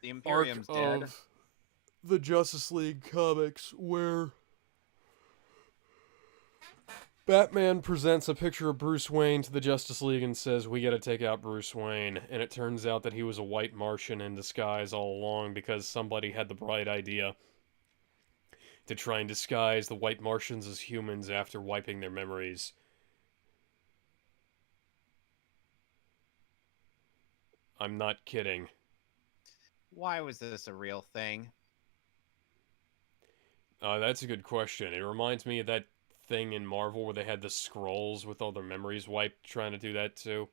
the arc Imperium's dead. of the Justice League comics where Batman presents a picture of Bruce Wayne to the Justice League and says, we gotta take out Bruce Wayne. And it turns out that he was a white Martian in disguise all along because somebody had the bright idea to try and disguise the white Martians as humans after wiping their memories. I'm not kidding. Why was this a real thing? That's a good question. It reminds me of that thing in Marvel where they had the Skrulls with all their memories wiped trying to do that too.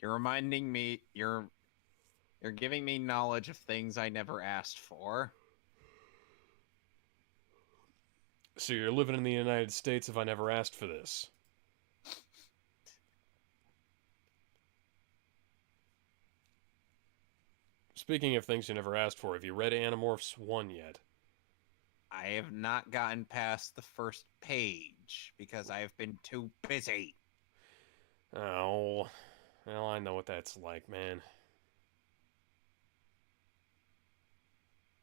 You're reminding me, you're giving me knowledge of things I never asked for. So you're living in the United States if I never asked for this. Speaking of things you never asked for, have you read Animorphs 1 yet? I have not gotten past the first page because I have been too busy. Oh, well, I know what that's like, man.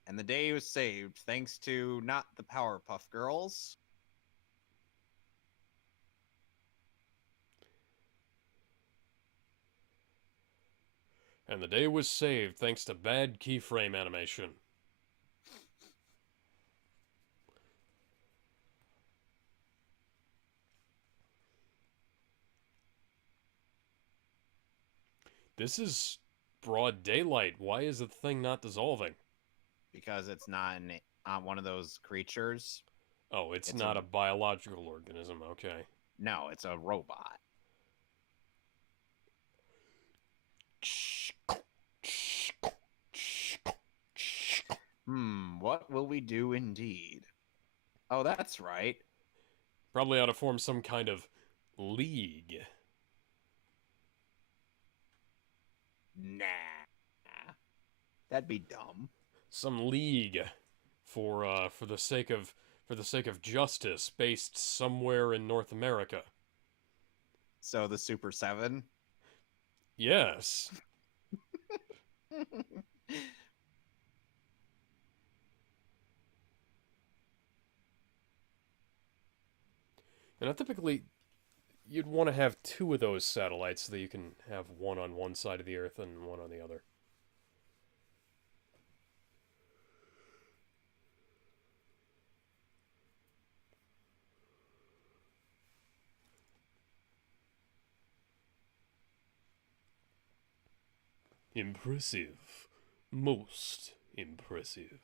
And the day was saved thanks to not the Powerpuff Girls. And the day was saved thanks to bad keyframe animation. This is broad daylight. Why is the thing not dissolving? Because it's not one of those creatures. Oh, it's not a biological organism. Okay. No, it's a robot. What will we do indeed? Oh, that's right. Probably ought to form some kind of league. Nah. That'd be dumb. Some league for the sake of justice based somewhere in North America. So the Super 7? Yes. And typically, you'd want to have 2 of those satellites so that you can have one on one side of the Earth and one on the other. Impressive. Most impressive.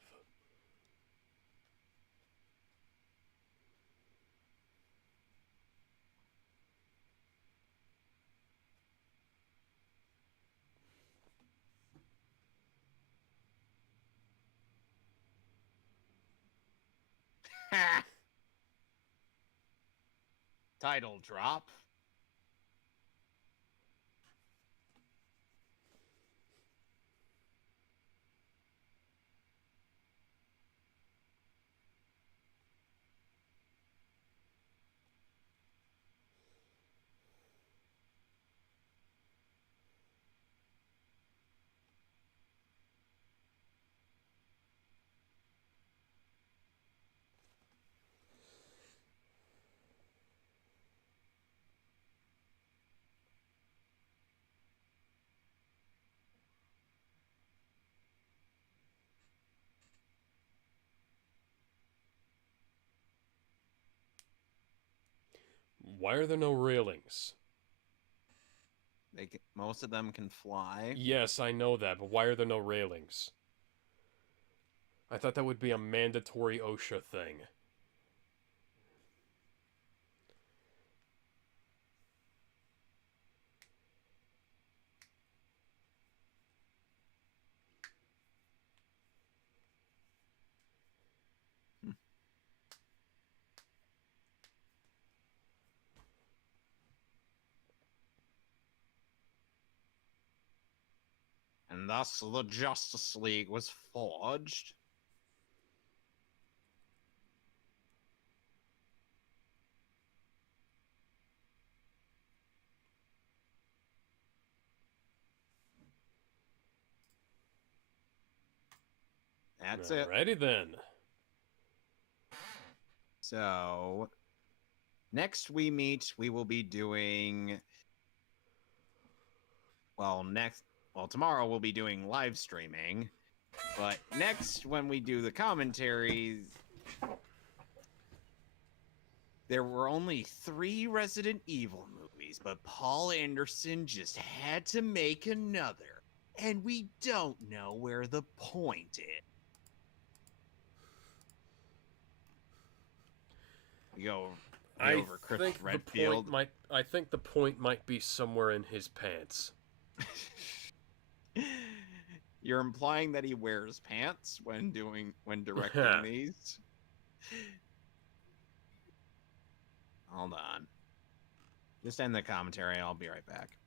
Title drop. Why are there no railings? Most of them can fly. Yes, I know that, but why are there no railings? I thought that would be a mandatory OSHA thing. and thus the Justice League was forged. That's it. Alrighty then. So, next we will be doing. Well, tomorrow we'll be doing live streaming. But next, when we do the commentaries, there were only 3 Resident Evil movies, but Paul Anderson just had to make another. And we don't know where the point is. We go over Chris Redfield. I think the point might be somewhere in his pants. You're implying that he wears pants when directing these? Hold on. Just end the commentary. I'll be right back.